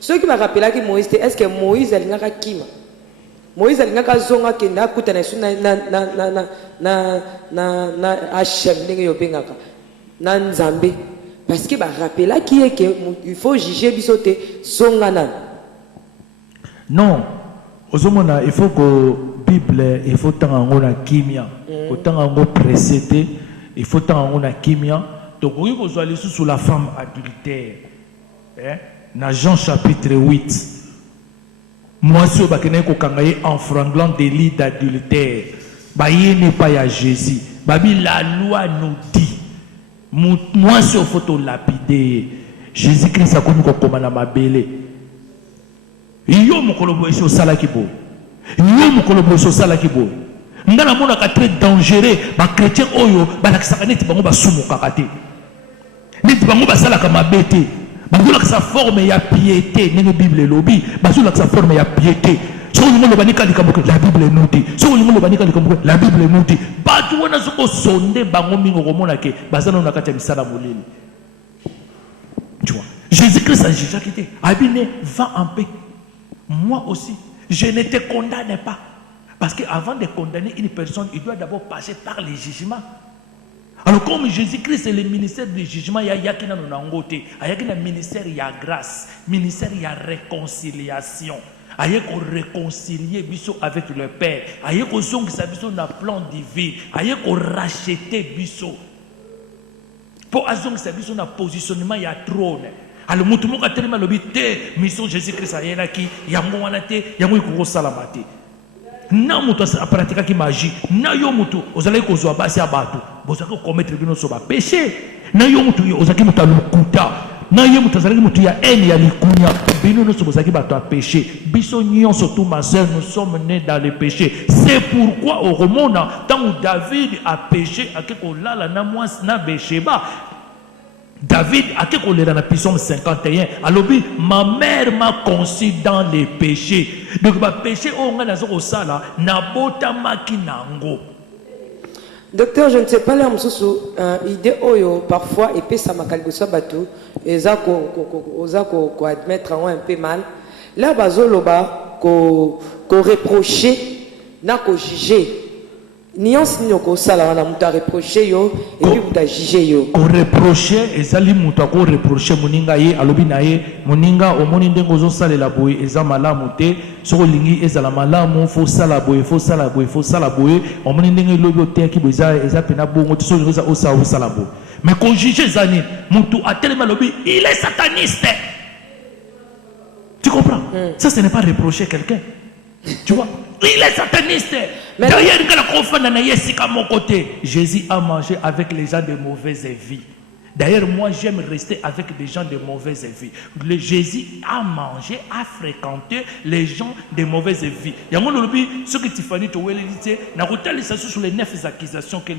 Ceux qui va rappeler ki Moïse est-ce que Moïse alingaka kima? Moïse alingaka zonga kenda kutana suna na Hachem ndenge yo bengaka. Nanzambe parce que ba rappela qui est que il faut juger bisoté songana. Non, ozomona il faut que Bible il faut tant ngona kimia, autant ngo précédé, il faut tant ngona kimia. Donc oui vous allez sous la femme adultère. Dans Jean chapitre 8. Moi si ba kene ko kangaye en franglant délit d'adultère. Ba yene pas ya Jésus. Babi la loi nous dit moi sur photo lapidé Jésus-Christ a connu comme na mabele yo mokolobo eso sala kibo yo mokolobo eso sala kibo ngana mona ka très dangereux ba chrétien oyo ba lakisaka neti bango basumu kakate neti bango basala ka mabete bango lakisa forme ya piété nenge Bible lobi basu lakisa forme ya piété. La Bible nous dit. La Bible nous dit. Batu wana soko sonde bango mingo komona ke bazana na kati ya misala molili. Tu vois. Jésus-Christ a déjà quitté. Abine va en paix. Moi aussi, je ne te condamne pas. Parce qu'avant de condamner une personne, il doit d'abord passer par les jugements. Alors comme Jésus-Christ est le ministère du jugement, il y a yakina nonangote, il y a un ministère il y a grâce, ministère il y a réconciliation. Aye ko réconcilier biso avec le Père, aye ko zongisa biso na plan divin, aye ko racheter biso pour azongisa biso na positionnement ya trône. Alors mutu moko atelema lobi te mission Jésus-Christ ayena ki yango wana te yango ko salama te. Na mutu a pratika ki magie, na yo mutu ozali ko zo basi abatu, bozali ko commettre bino so ba péché. Na yo mutu ozaki mutu lukuta. Na yo mutu ozali mutu ya haine ya likunya. Bino no so bozaki bato a péché. Biso nyon surtout ma sœur, nous sommes nés dans le péché. C'est pourquoi au Romona, tant où David a péché, à quelque lala na mwans na Bécheba. David a quelque lala na Psaume 51. Alors ma mère m'a conçu dans les péchés. Donc ba péché o nga nazo ko sala na bota makinango. Docteur, je ne sais pas là idée oyo parfois et puis ça m'a quelque chose bateau et ça ko admettre un peu mal. Là bazoloba ko reprocher na ko juger. Nuance ni ko sala wana muta reprocher yo et puis muta juger yo. Ko reprocher ezali muta ko reprocher muninga ye alobi na ye muninga omoni ndengo zo salela boye eza malamu te soko lingi ezala malamu fo sala boye omoni ndenge lobi oteki boye eza pena bongo te so lingi o sala boye mais ko juger zani mutu atelema lobi il est sataniste. Tu comprends? Ça ce n'est pas reprocher quelqu'un. Tu vois? Il est sataniste. D'ailleurs, Jésus a mangé avec les gens de mauvaise vie. D'ailleurs, moi, j'aime rester avec des gens de mauvaise vie. Jésus a mangé, a fréquenté les gens de mauvaise vie. Il y a ce que Tiffany Towele dit, sur les 9 accusations que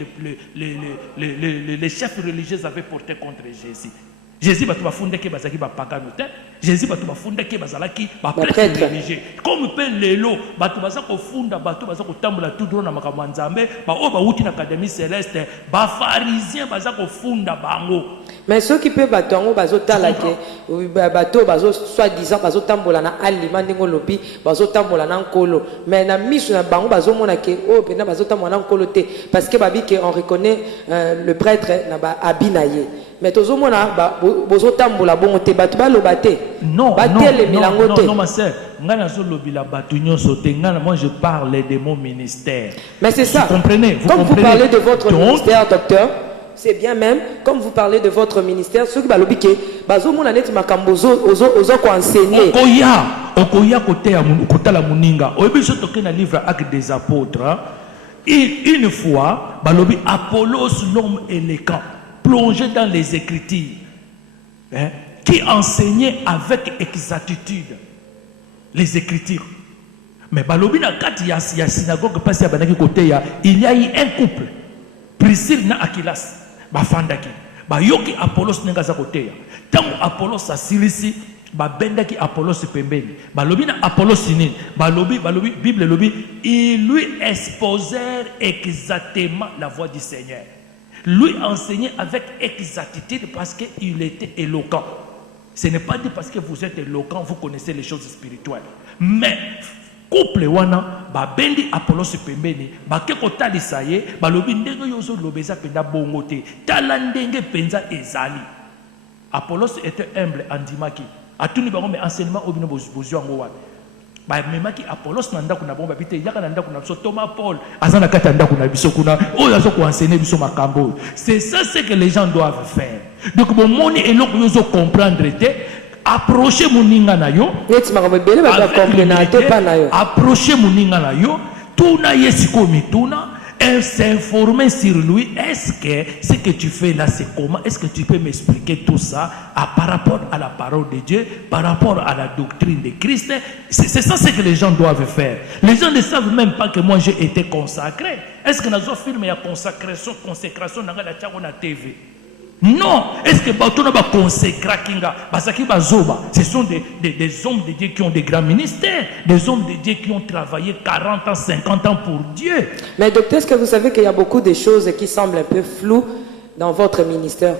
les chefs religieux avaient portées contre Jésus. Jésus va tout fonder qui bazaki ba paganote. Jésus va tout fonder qui bazalaki ba prêtre religieux. Comme pe lelo ba tout bazako funda ba tout bazako tambola tout droit na makambo nzambe ba o ba wuti na académie céleste ba pharisien bazako funda bango. Mais ceux qui peuvent batongo bazo talake bato bazo soi-disant bazo tambola na alima ndingo lobi bazo tambola na nkolo. Mais na misu na bango bazo mona ke o pena bazo tambola na nkolo te parce que babi que on reconnaît le prêtre na ba abinaye. Mais tozo mona bozo tambola bongo te bato ba lobate. Non, non, ma sœur. Moi, je parle de mon ministère. Mais c'est ça. Vous comprenez? Vous parlez de votre ministère, docteur. C'est bien même, comme vous parlez de votre ministère, ceux qui balobike, bazo mona net makambozo ozo ko enseigner. Okoya côté la muninga. Oyebi so toke na livre Actes des Apôtres. Une fois, balobi Apollos l'homme élégant, plongé dans les Écritures. Qui enseignait avec exactitude les Écritures. Mais balobi na kati ya synagogue parce ya banaki côté ya il y a eu un couple Priscille na Aquilas ba fandaki ba yoki Apollos nenga za côté ya tango Apollos asilisi ba bendaki Apollos pembeni balobi na Apollos nini balobi Bible lobi ils lui exposèrent exactement la voix du Seigneur. Lui enseignait avec exactitude parce qu'il était éloquent. Ce n'est pas dit parce que vous êtes éloquent, vous connaissez les choses spirituelles. Mais, couple wana, ba bendi Apollos pembeni, ba keko tali saye, ba lobi ndenge yozo lobeza penda bongote, tala ndenge penza ezali. Apollos était humble en dimaki. Atuni bango me enseignement obino bozio ango ba memaki Apollos nanda kuna bomba bite yaka nanda kuna biso Thomas Paul azana kata nanda kuna biso kuna oyo azo ko enseigner biso makambo. C'est ça ce que les gens doivent faire. Donc bon moni eloko yozo comprendre te approcher moninga na yo neti makambo bele ba comprendre te pa na yo approcher moninga na yo tuna yesiko mituna et s'informer sur lui. Est-ce que ce que tu fais là c'est comment? Est-ce que tu peux m'expliquer tout ça par rapport à la parole de Dieu, par rapport à la doctrine de Christ? C'est ça ce que les gens doivent faire. Les gens ne savent même pas que moi j'ai été consacré. Est-ce que nous avons filmé la consécration dans la TV? Non. Est-ce que Bautona va consécrer Kinga? Basaki Bazoba. Ce sont des hommes de Dieu qui ont des grands ministères, des hommes de Dieu qui ont travaillé 40 ans, 50 ans pour Dieu. Mais docteur, est-ce que vous savez qu'il y a beaucoup de choses qui semblent un peu floues dans votre ministère?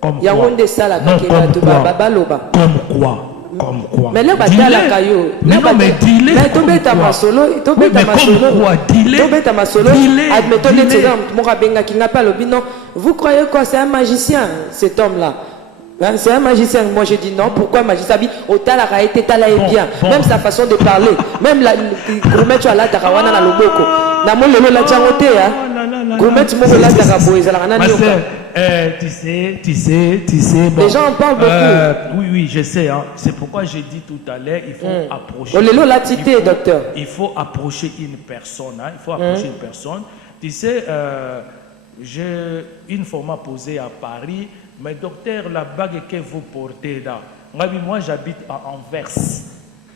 Comme il y a quoi? Comme quoi? Comme quoi? Mais là, batala kayo. Mais non, mais dis-le. Mais tobeta masolo, tobeta masolo. Admettons les exemples. Morabenga qui n'a pas le binon. Vous croyez quoi? C'est un magicien, cet homme-là. C'est un magicien. Moi, je dis non. Pourquoi magicien? Otala a été tala est bien. Même sa façon de parler. Même la gourmet à la tarawana na loboko. Na mo lelo la tjangote hein. Gourmet mo la taraboy za la na nyoka. Tu sais. Bon, les gens en parlent beaucoup. Oui, je sais. Hein. C'est pourquoi j'ai dit tout à l'heure, il faut approcher. Docteur. Il faut approcher une personne. Hein. Il faut approcher une personne. Tu sais, j'ai une fois m'a posé à Paris, mais docteur, la bague que vous portez là, moi j'habite à Anvers.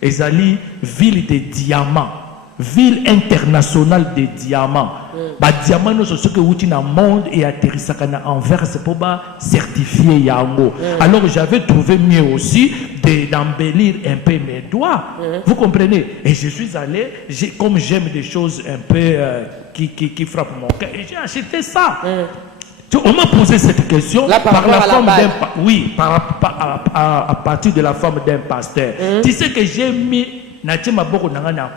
Ezali, ville de diamants. Ville internationale des diamants. Ba diamants nous sont ceux que vous dans le monde et atterrissent à Anvers pour ba certifier yango. Alors j'avais trouvé mieux aussi d'embellir un peu mes doigts. Vous comprenez? Et je suis allé, comme j'aime des choses un peu qui frappent mon cœur, et j'ai acheté ça. On m'a posé cette question là, par la femme d'un à partir de la femme d'un pasteur. Tu sais que j'ai mis na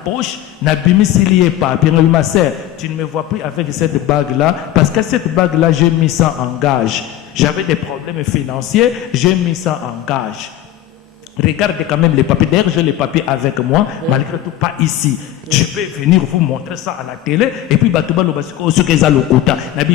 poche, na bimisilié papier, ma sœur, tu ne me vois plus avec cette bague là, parce que cette bague là, j'ai mis ça en gage. J'avais des problèmes financiers, j'ai mis ça en gage. Regardez quand même les papiers. D'ailleurs, j'ai les papiers avec moi, malgré tout, pas ici. Je vais venir vous montrer ça à la télé. Et puis,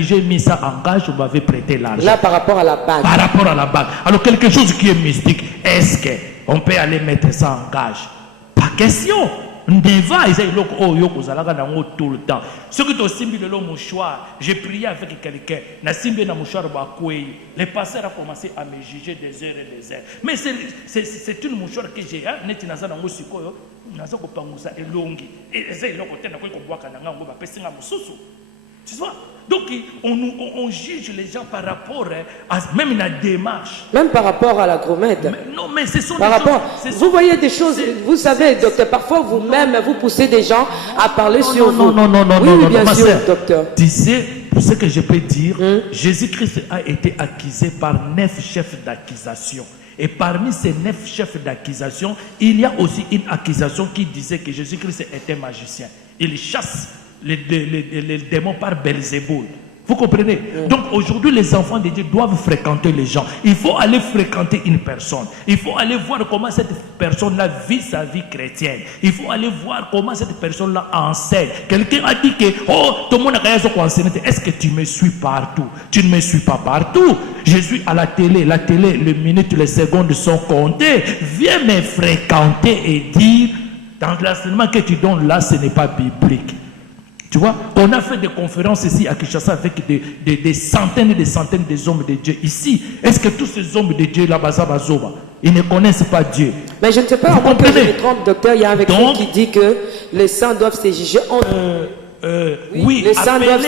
j'ai mis ça en gage, vous m'avez prêté l'argent. Là, par rapport à la bague. Par rapport à la bague. Alors, quelque chose qui est mystique, est-ce qu'on peut aller mettre ça en gage? Pas question. Ndeva, ils ont tout le temps. Ce qui est simbi le mouchoir, j'ai prié avec quelqu'un, na simbi na mouchoir bakoué. Les pasteurs ont commencé à me juger des heures et des heures. Mais c'est une mouchoir que j'ai, neti na zana musiko yo, na zoko pangusa elongi. Et c'est le côté na ko boaka na ngamba ba pesinga mususu. Tu vois? Donc on juge les gens par rapport à même la démarche. Même par rapport à la gromette. Non, mais ce sont par des rapport, choses. Vous voyez des choses, vous savez, docteur, parfois vous-même, vous poussez des gens à parler sur vous. Non, oui, bien sûr, soeur, docteur. Tu sais, pour ce que je peux dire, Jésus-Christ a été accusé par 9 chefs d'accusation. Et parmi ces 9 chefs d'accusation, il y a aussi une accusation qui disait que Jésus-Christ était magicien. Il chasse les démons par Belzéboul. Vous comprenez? Donc aujourd'hui, les enfants de Dieu doivent fréquenter les gens. Il faut aller fréquenter une personne. Il faut aller voir comment cette personne-là vit sa vie chrétienne. Il faut aller voir comment cette personne-là enseigne. Quelqu'un a dit que, oh, tout le monde a enseigné. Est-ce que tu me suis partout? Tu ne me suis pas partout. Je suis à la télé, les minutes, les secondes sont comptées. Viens me fréquenter et dire, dans l'enseignement que tu donnes là, ce n'est pas biblique. Tu vois, on a fait des conférences ici à Kinshasa avec des centaines et des centaines d'hommes de Dieu ici. Est-ce que tous ces hommes de Dieu là-bas, ils ne connaissent pas Dieu? Mais je ne sais pas, en que je me trompe, docteur, il y a un verset qui dit que les saints doivent se juger entre eux. Oui, les saints doivent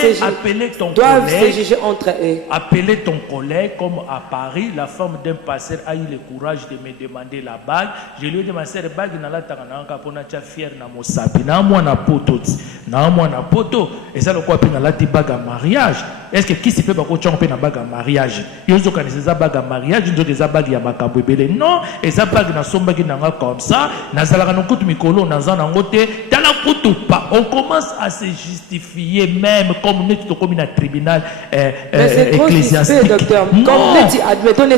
se juger entre eux. Appelez ton collègue, comme à Paris, la femme d'un pasteur a eu le courage de me demander la bague. Je lui ai dit, ma sœur, bague n'a la tangananga pour n'être fier na mosapi. Na moi na poto, et ça le quoi na la ti bague à mariage. Est-ce que qui se peut pas qu'on chante na bague à mariage? Ils ont connaissé ça bague à mariage, ils ont des bagues ya makambo belé. Non, et ça bague na somba qui n'a comme ça, na zalaka no kutu mikolo na zana ngote, tala kutu pas. On commence à se justifier même comme nous sommes comme un tribunal ecclésiastique. Docteur. Comme admettons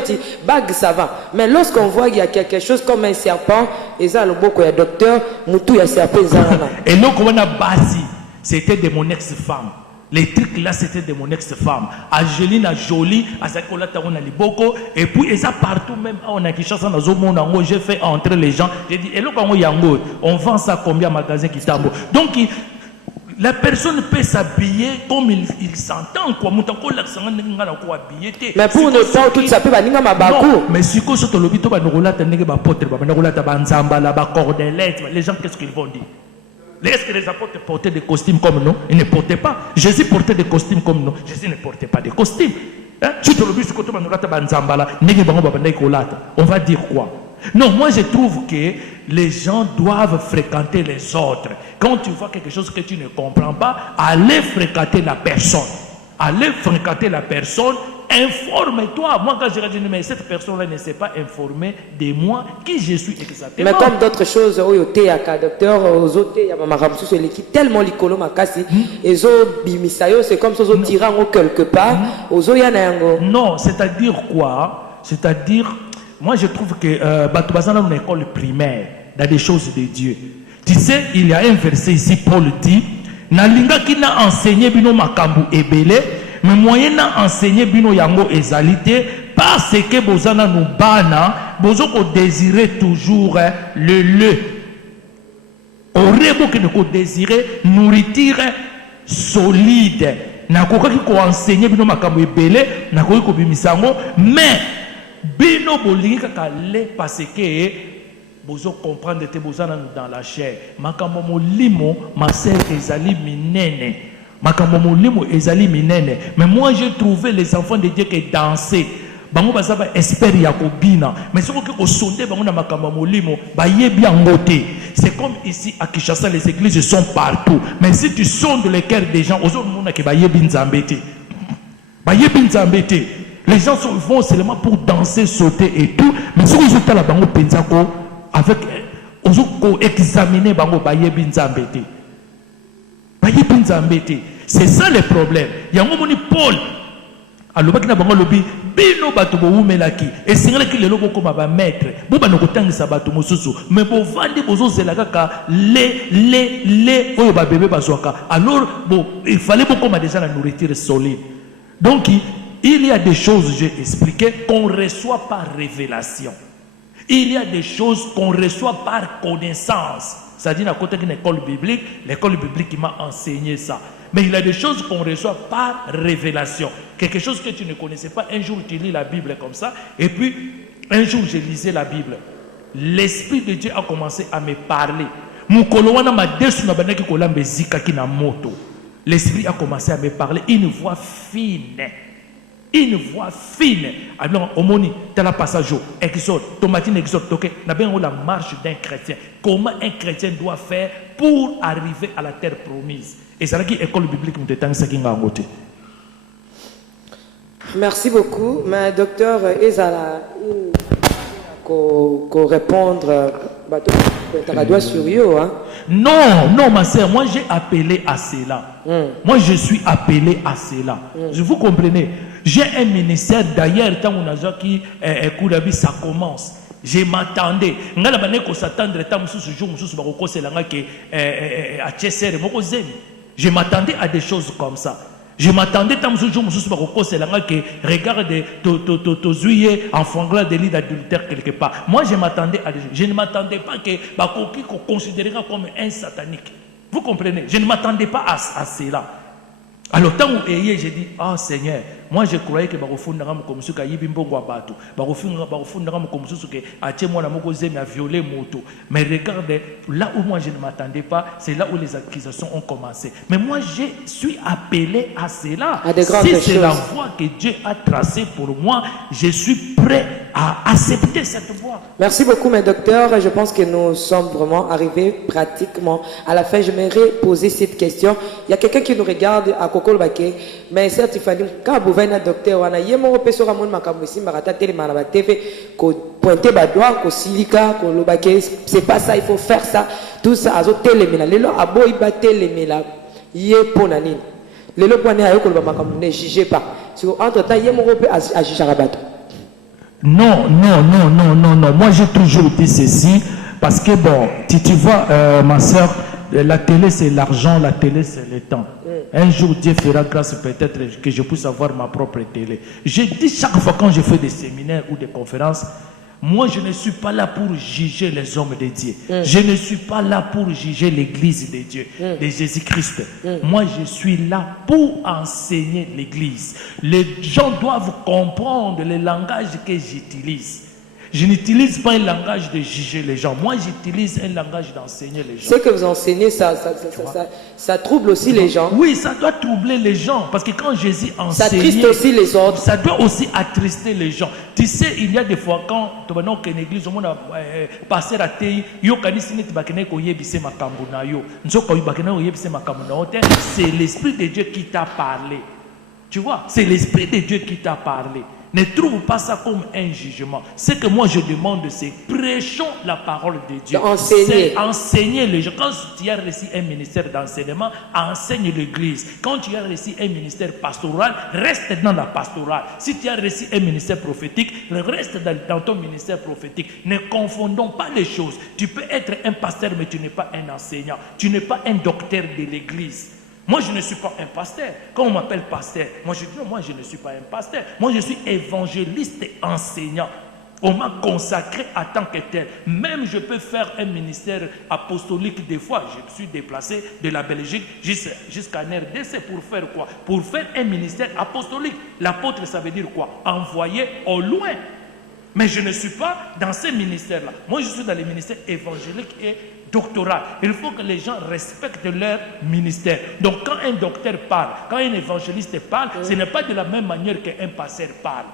bague ça va. Mais lorsqu'on voit qu'il y a quelque chose comme un serpent, et ça le beaucoup ya docteur, mutu ya serpent zana. Et donc on a basi, c'était de mon ex-femme. Les trucs là c'était de mon ex-femme. Angelina Jolie, Azakola Tarona Liboko, et puis et ça partout même on a Kinshasa dans mon ango, j'ai fait entrer les gens. J'ai dit et là on vend ça combien magasin qui tambo. Donc la personne peut s'habiller comme il s'entend quoi. Mais pour ne pas tout ça peut baninga mabaku. Mais si quoi sur le bito ba nogolata ndenge ba potre ba nogolata ba nzambala ba cordelette, les gens qu'est-ce qu'ils vont dire? Est-ce que les apôtres portaient des costumes comme nous? Ils ne portaient pas. Jésus portait des costumes comme nous. Jésus ne portait pas des costumes. On va dire quoi? Non, moi je trouve que les gens doivent fréquenter les autres. Quand tu vois quelque chose que tu ne comprends pas, allez fréquenter la personne. Allez fréquenter la personne, informe-toi. Moi, quand je dis, mais cette personne-là ne s'est pas informée de moi, qui je suis exactement. Mais comme d'autres choses, docteur, aux autres, il y a ma qui tellement l'icolo makasi, et c'est comme ça, ils tirent quelque part, aux autres, non, c'est-à-dire quoi? C'est-à-dire, moi je trouve que Batubazana dans l'école primaire, dans des choses de Dieu. Tu sais, il y a un verset ici, Paul dit, Nalinga qui n'a enseigné bino makambu ebele, mais moyen n'a enseigné bino yango ezalité, parce que bozana nous bana, bozoko désirer toujours le le. Aurait que nous désirer nourriture solide. Nakoka ki ko enseigner bino makambu ebele, nakoki ko bimisango, mais bino bolingi kaka le parce que bozo comprendre te bozana dans la chair. Makambo molimo ma sœur ezali minene. Makambo molimo ezali minene. Mais moi j'ai trouvé les enfants de Dieu qui dansaient. bango bazaba espère ya kobina mais ce que osonde bango na makamba molimo bayebi yango te. C'est comme ici à Kinshasa, les églises sont partout, mais si tu sondes le cœur des gens ozomona ke bayebi nzambe te, bayebi nzambe te. Les gens vont seulement pour danser, sauter et tout, mais si vous êtes là bango pensako avec ozoko examiner bango bayebi nzambe te, bayebi nzambe te. C'est ça le problème. Yango moni Paul alobaki na bango lobi bino bato bo umelaki esengelaki lelo bokoma ba maître bo bana kotangisa bato mosusu mais bo vandi bozozela kaka le oyo ba bébé bazwaka. Alors bon, il fallait bokoma déjà la nourriture solide. Donc il y a des choses, j'ai expliqué, qu'on reçoit par révélation. Il y a des choses qu'on reçoit par connaissance. C'est-à-dire à côté d'une école biblique qui m'a enseigné ça. Mais il y a des choses qu'on reçoit par révélation. Quelque chose que tu ne connaissais pas. Un jour, tu lis la Bible comme ça. Et puis, un jour, je lisais la Bible. L'Esprit de Dieu a commencé à me parler. L'Esprit a commencé à me parler. Une voix fine. Une voix fine. Alors, au moni, tu as la passage au Exode, Tomatine Exode, ok, n'a bien la marche d'un chrétien. Comment un chrétien doit faire pour arriver à la terre promise. Et c'est là que l'école biblique nous détend ce qui est en côté. Merci beaucoup. Mais docteur Ezala, il répondre doigt sur yo, hein? Non, ma sœur, moi j'ai appelé à cela. Moi je suis appelé à cela. Vous comprenez? J'ai un ministère d'ailleurs, tant on a qui ça commence. Je m'attendais. Je m'attendais à des choses comme ça. Je m'attendais tant que regarde en fanglant des lits d'adultère quelque part. Moi je m'attendais à des choses. Je ne m'attendais pas que Bakoki considérera comme un satanique. Vous comprenez? Je ne m'attendais pas à cela. Alors tant où j'ai dit, ah Seigneur, moi je croyais que Barofundram comme ce qui Bimbongo Abato, Barofundram comme ce qui a tué moi la Mogozem a violé moto. Mais regardez, là où moi je ne m'attendais pas, c'est là où les accusations ont commencé. Mais moi je suis appelé à cela. Si c'est la voie que Dieu a tracée pour moi, je suis prêt à accepter cette voie. Merci beaucoup, mes docteurs. Je pense que nous sommes vraiment arrivés pratiquement à la fin. J'aimerais poser cette question. Il y a quelqu'un qui nous regarde à Kokol Baké, mais certes, il fallait quand vous venez docteur, on a yémo peso ramon makamwisi marata télé maraba TV, ko pointer ba doigt, ko silika, ko lobaké. C'est pas ça. Il faut faire ça. Tout ça azo télé mela. Lelo abo iba télé mela. Yé ponanine. Lelo poiné ayo ko loba makamw ne jugez pas. Si entre temps yémo pe a juger rabato. Non. Moi, j'ai toujours dit ceci parce que, bon, tu vois, ma soeur, la télé, c'est l'argent, la télé, c'est le temps. Un jour, Dieu fera grâce peut-être que je puisse avoir ma propre télé. Je dis chaque fois quand je fais des séminaires ou des conférences, moi, je ne suis pas là pour juger les hommes de Dieu. Je ne suis pas là pour juger l'église de Dieu, de Jésus-Christ. Moi, je suis là pour enseigner l'église. Les gens doivent comprendre le langage que j'utilise. Je n'utilise pas un langage de juger les gens. Moi, j'utilise un langage d'enseigner les gens. Ce que vous enseignez, ça trouble aussi les gens. Oui, ça doit troubler les gens. Parce que quand Jésus enseigne, ça triste aussi les autres. Ça doit aussi attrister les gens. Tu sais, il y a des fois quand tu vas dans une église, on a passé la télé, c'est l'Esprit de Dieu qui t'a parlé. Tu vois, c'est l'Esprit de Dieu qui t'a parlé. Ne trouve pas ça comme un jugement. Ce que moi je demande, c'est prêchons la parole de Dieu. C'est enseigner les gens. Quand tu as reçu un ministère d'enseignement, enseigne l'église. Quand tu as reçu un ministère pastoral, reste dans la pastorale. Si tu as reçu un ministère prophétique, reste dans ton ministère prophétique. Ne confondons pas les choses. Tu peux être un pasteur, mais tu n'es pas un enseignant. Tu n'es pas un docteur de l'église. Moi, je ne suis pas un pasteur. Quand on m'appelle pasteur, moi je dis non, moi je ne suis pas un pasteur. Moi, je suis évangéliste et enseignant. On m'a consacré à tant que tel. Même je peux faire un ministère apostolique des fois. Je me suis déplacé de la Belgique jusqu'à RDC pour faire quoi? Pour faire un ministère apostolique. L'apôtre, ça veut dire quoi? Envoyé au loin. Mais je ne suis pas dans ces ministères-là. Moi, je suis dans les ministères évangéliques et doctoral. Il faut que les gens respectent leur ministère. Donc quand un docteur parle, quand un évangéliste parle, ce n'est pas de la même manière qu'un pasteur parle.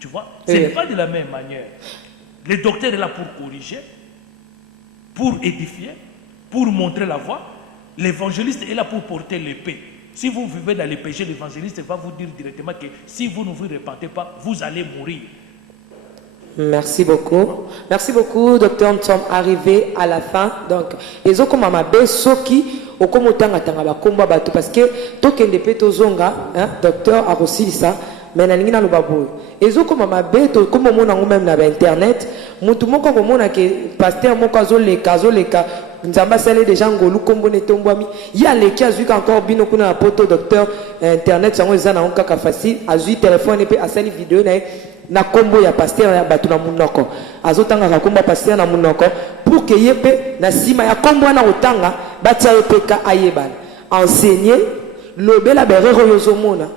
Tu vois, ce n'est pas de la même manière. Le docteur est là pour corriger, pour édifier, pour montrer la voie. L'évangéliste est là pour porter l'épée. Si vous vivez dans les péchés, l'évangéliste va vous dire directement que si vous ne vous repentez pas, vous allez mourir. Merci beaucoup. Merci beaucoup, docteur. Nous sommes arrivés à la fin. Donc, les autres comme ma belle soki, au comme autant attendre la combat bateau parce que token de peto zonga, docteur a reçu ça. Mais na lingina lobabo. Les autres comme ma belle, comme on a même na internet, mutu moko comme on a que pasteur moko kazo les cas. Nzamba sale déjà ngolu kombo netombwami. Il y a les qui a vu encore bino kuna na poto docteur internet sango ezana on kaka facile, a vu téléphone et puis a sali vidéo na kombo ya pasteur ya batu na munoko azotanga ka kombo pasteur na munoko pour que yepe na sima ya kombo na otanga batia yepeka ayebana enseigner lobela berero yozomona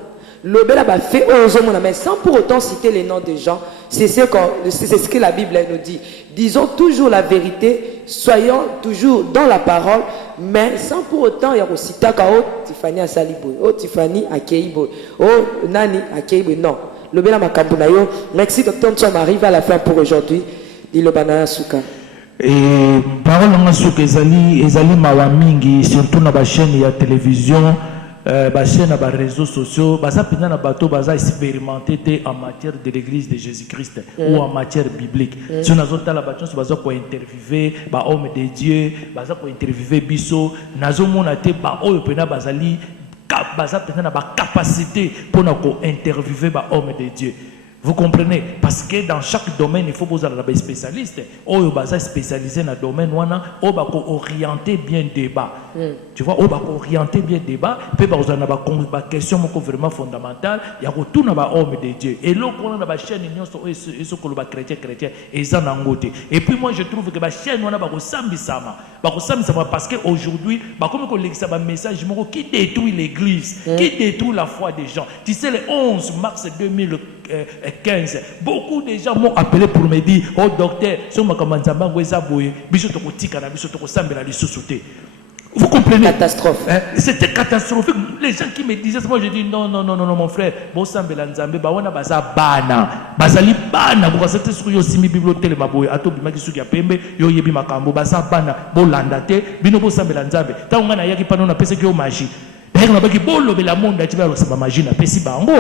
lobela ba fait yozomona mais sans pour autant citer les noms des gens. C'est ce que la Bible nous dit. Disons toujours la vérité, soyons toujours dans la parole, mais sans pour autant y a aussi takao Tiffany a salibo, oh Tiffany a keibo, oh Nani a keibo. Non. Le bel amakambunayo. Merci docteur, nous sommes arrivés à la fin pour aujourd'hui. Dit le banana suka. Et parole en suka ezali mawa mingi surtout na ba chaîne ya télévision. Chaîne na réseaux sociaux, baza pina na bateau baza expérimenté en matière de l'église de Jésus-Christ ou en matière biblique. Si on a zota la bateau, baza ko interviewer ba homme de Dieu, baza ko interviewer biso, nazo mona te ba oyo pena bazali baza pena na ba capacité pour na ko interviewer ba homme de Dieu. Vous comprenez? Parce que dans chaque domaine, il faut que vous ayez des spécialistes. Ou vous êtes spécialisé dans le domaine, ou vous orienter bien débat. Tu vois, vous orienter bien débat. Puis vous avez des questions vraiment fondamentales. Il y a tout dans l'homme de Dieu. Et là, on a des chaînes, ils sont chrétiens, et ça n'a pas. Et puis moi, je trouve que la chaîne, on a parce qu'aujourd'hui, comme on lit un message qui détruit l'église, qui détruit la foi des gens. Tu sais, le 11 mars 2015, beaucoup de gens m'ont appelé pour me dire, oh docteur, vous comprenez? Catastrophe. C'était catastrophique. Les gens qui me disaient, moi je dis non, mon frère, bon sambela nzambe, bawana baza bana, bazali bana, vous savez ce que yo simi bibliothèque maboy, ato bimaki suki ya pembe, yo yebi makambo, baza bana, bo landate, bino bo sambela nzambe. Ta ungana yaki pano na pese ki yo magie. D'ailleurs, on a baki bolo bela monde, tu vas le magie na pesi bango.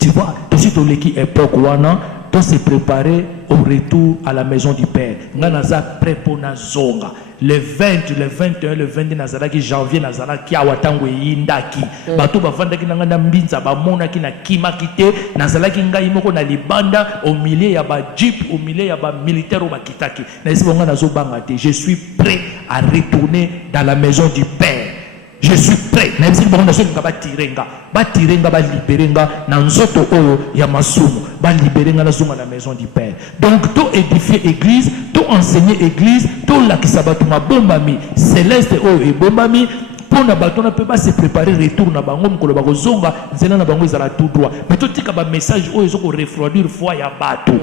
Tu vois, tout de suite, au l'équipe époque, on s'est préparé au retour à la maison du Père. On a préparé zonga. Le 20, le 21, le 22 Nazaraki, janvier Nazaraki, Awatango Yindaki. Bato bavandaki nangana mbinza bamonaki na kimakite Nazaraki ngai moko na libanda au milieu ya ba jeep, au milieu ya ba militaire au bakitaki. Na isi bonga nazo bangate. Je suis prêt à retourner dans la maison du Père. Je suis prêt. Même si bon nazo ngaba tirenga, ba libérenga na nzoto oyo ya masumu, ba libérenga na zonga la maison du Père. Donc tout édifier église, tout enseigner église, tout la kisabatu ma bombami céleste oyo et bombami pour na bato na peut pas se préparer retour na bango mkolo bako zonga nzela na bango ezala tout droit. Mais tout tika ba message oyo ezoko refroidir foi ya bato.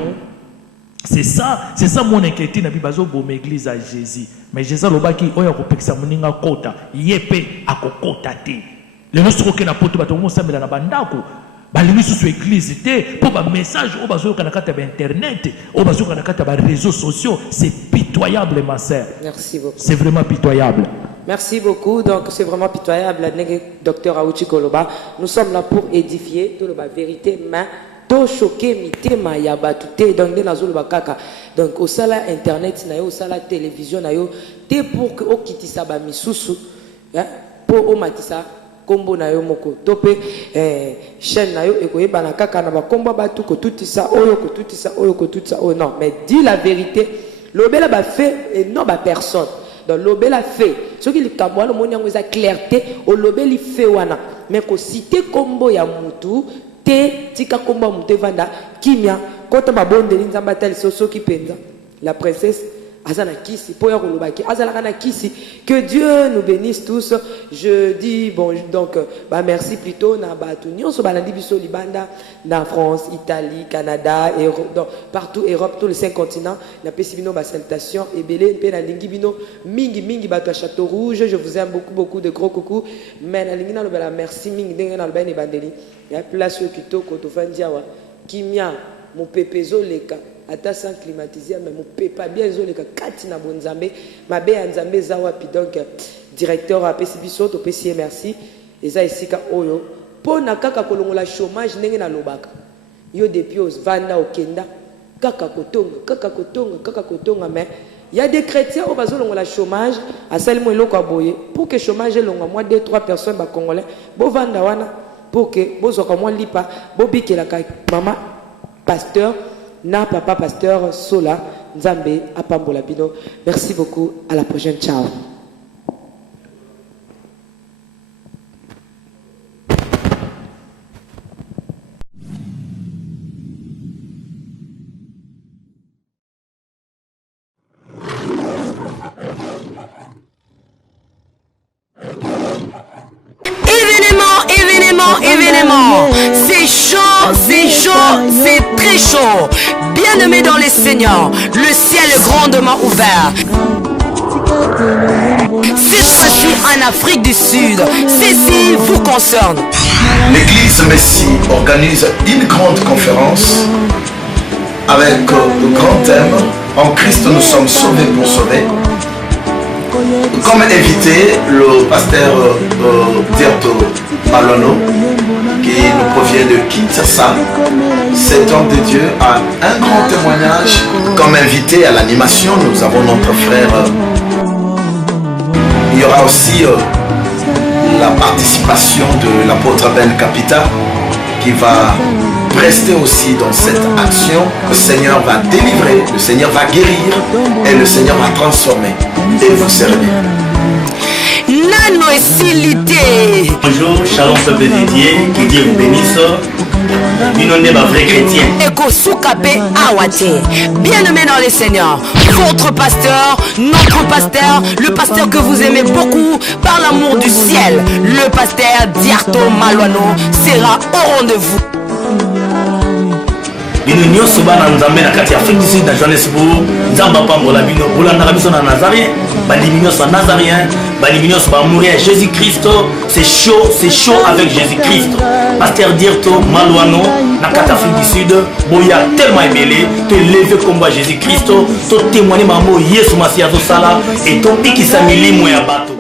C'est ça mon inquiétude na bibazo bom église à Jésus. Mais Jésus lobaki oya ko pekisa muninga kota, yepe akokota te. Le nostro ke na poto bato mo sambela na bandako. Balimi sous église te pour ba message au bazo kana kata ba internet, au bazo kana kata ba réseaux sociaux, c'est pitoyable ma sœur. Merci beaucoup. C'est vraiment pitoyable. Merci beaucoup. Donc c'est vraiment pitoyable docteur Aouchi Koloba. Nous sommes là pour édifier toute la vérité mais to choqué mitema ya batute donc de la zone bakaka donc au sala internet na yo au sala télévision na yo te pour que o kitisa ba misusu pour o matisa kombo na yo moko topé chaîne na yo ekoyeba na kaka na ba kombo batu ko tutisa oyo ko tutisa oyo ko tutisa oh non mais dis la vérité lobela ba fait et non ba personne donc lobela fait ce qui le kamwa le moni yango za clarté o lobeli fait wana mais ko citer kombo ya mutu te tika komba mute vanda kimia kota babondeli nzamba tali soso ki penza la princesse azana kisi po ya kolobaki azala kana kisi. Que Dieu nous bénisse tous. Je dis bon donc bah merci plutôt na batu nyonso balandi biso libanda na France, Italie, Canada et donc partout Europe, tous les 5 continents na pesibino ba salutation et belé pe na lingi bino mingi batu à Château Rouge. Je vous aime beaucoup de gros coucou mais na lingi na lobela merci mingi ndenge na lobela ni bandeli ya place kitoko to vandia wa kimia mon pépé zoleka ata sans climatiser mais mon pépa bien zoleka kati na bonzambe mabe ya nzambe za wapi donc directeur a pesi biso to pesi merci eza isika oyo pona kaka kolongola chômage ndenge na lobaka yo depuis os vanda okenda kaka kotonga mais il y a des chrétiens au bazolongola chômage à seulement eloko aboye pour que chômage elonga moi 2-3 personnes ba congolais bo vanda wana pour que bozoka moi lipa bo bikela ka mama pasteur na papa pasteur Sola Nzambe apambola bino. Merci beaucoup, à la prochaine, ciao. Événement, c'est chaud, c'est très chaud. Bien-aimés dans les seigneurs, le ciel est grandement ouvert. Cette fois-ci en Afrique du Sud, ceci vous concerne. L'église Messie organise une grande conférence avec le grand thème « En Christ nous sommes sauvés pour sauver ». Comme invité, le pasteur Diarto Malwano, qui nous provient de Kinshasa. Cet homme de Dieu a un grand témoignage. Comme invité à l'animation, nous avons notre frère. Il y aura aussi la participation de l'apôtre Ben Capita, qui va rester aussi dans cette action. Le Seigneur va délivrer, le Seigneur va guérir et le Seigneur va transformer et vous servir. Nano esilité. Bonjour, shalom peuple de Dieu, que Dieu vous bénisse. Une ma vrai chrétien. Eko Soukape Awate. Bien-aimé dans les seigneurs, votre pasteur, notre pasteur, le pasteur que vous aimez beaucoup par l'amour du ciel, le pasteur Diarto Malwano sera au rendez-vous. Bino nyonso bana nzambe na kati ya Afrique du Sud na Johannesburg nzamba pambola bino bolandaka biso na Nazarien bandimi nyonso ya Nazarien bandimi nyonso bamourir à Jésus-Christ. C'est chaud avec Jésus-Christ. Pasteur Diarto Malwano na kati Afrique du Sud boya tellement ébélé te lever combat Jésus-Christ to témoigner mambo Yesu Masia zo sala et to bikisa milimo ya bato.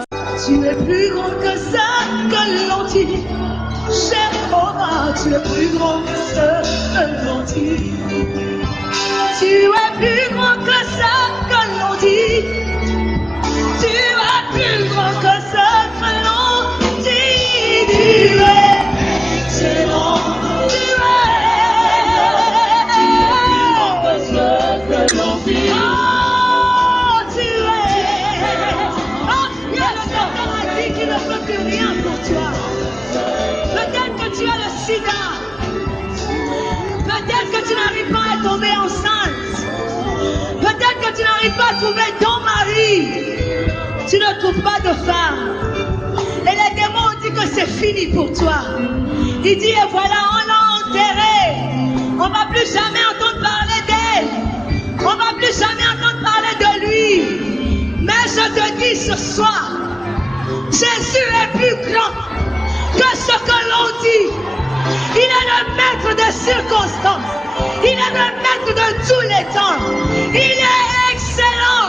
Tu es plus grand que ça que l'on dit. Jéhovah, tu es plus grand que ça que l'on dit. Tu es plus grand que ça que l'on dit. Tu es plus grand que ça que l'on dit. Tu es excellent. Tu es plus grand que ça que l'on dit. Oh, tu es. Oh, il y a le paradis qui ne peut plus rien pour toi. Peut-être que tu as le sida. Peut-être que tu n'arrives pas à tomber enceinte. Peut-être que tu n'arrives pas à trouver ton mari. Tu ne trouves pas de femme. Et les démons ont dit que c'est fini pour toi. Il dit, et voilà, on l'a enterré. On ne va plus jamais entendre parler d'elle. On ne va plus jamais entendre parler de lui. Mais je te dis ce soir, Jésus est plus grand que ce que l'on dit. Il est le maître des circonstances. Il est le maître de tous les temps. Il est excellent.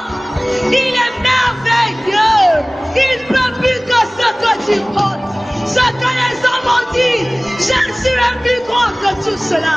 Il est merveilleux. Il ne peut plus que ce que tu portes. Ce que les hommes ont dit. Jésus est plus grand que tout cela.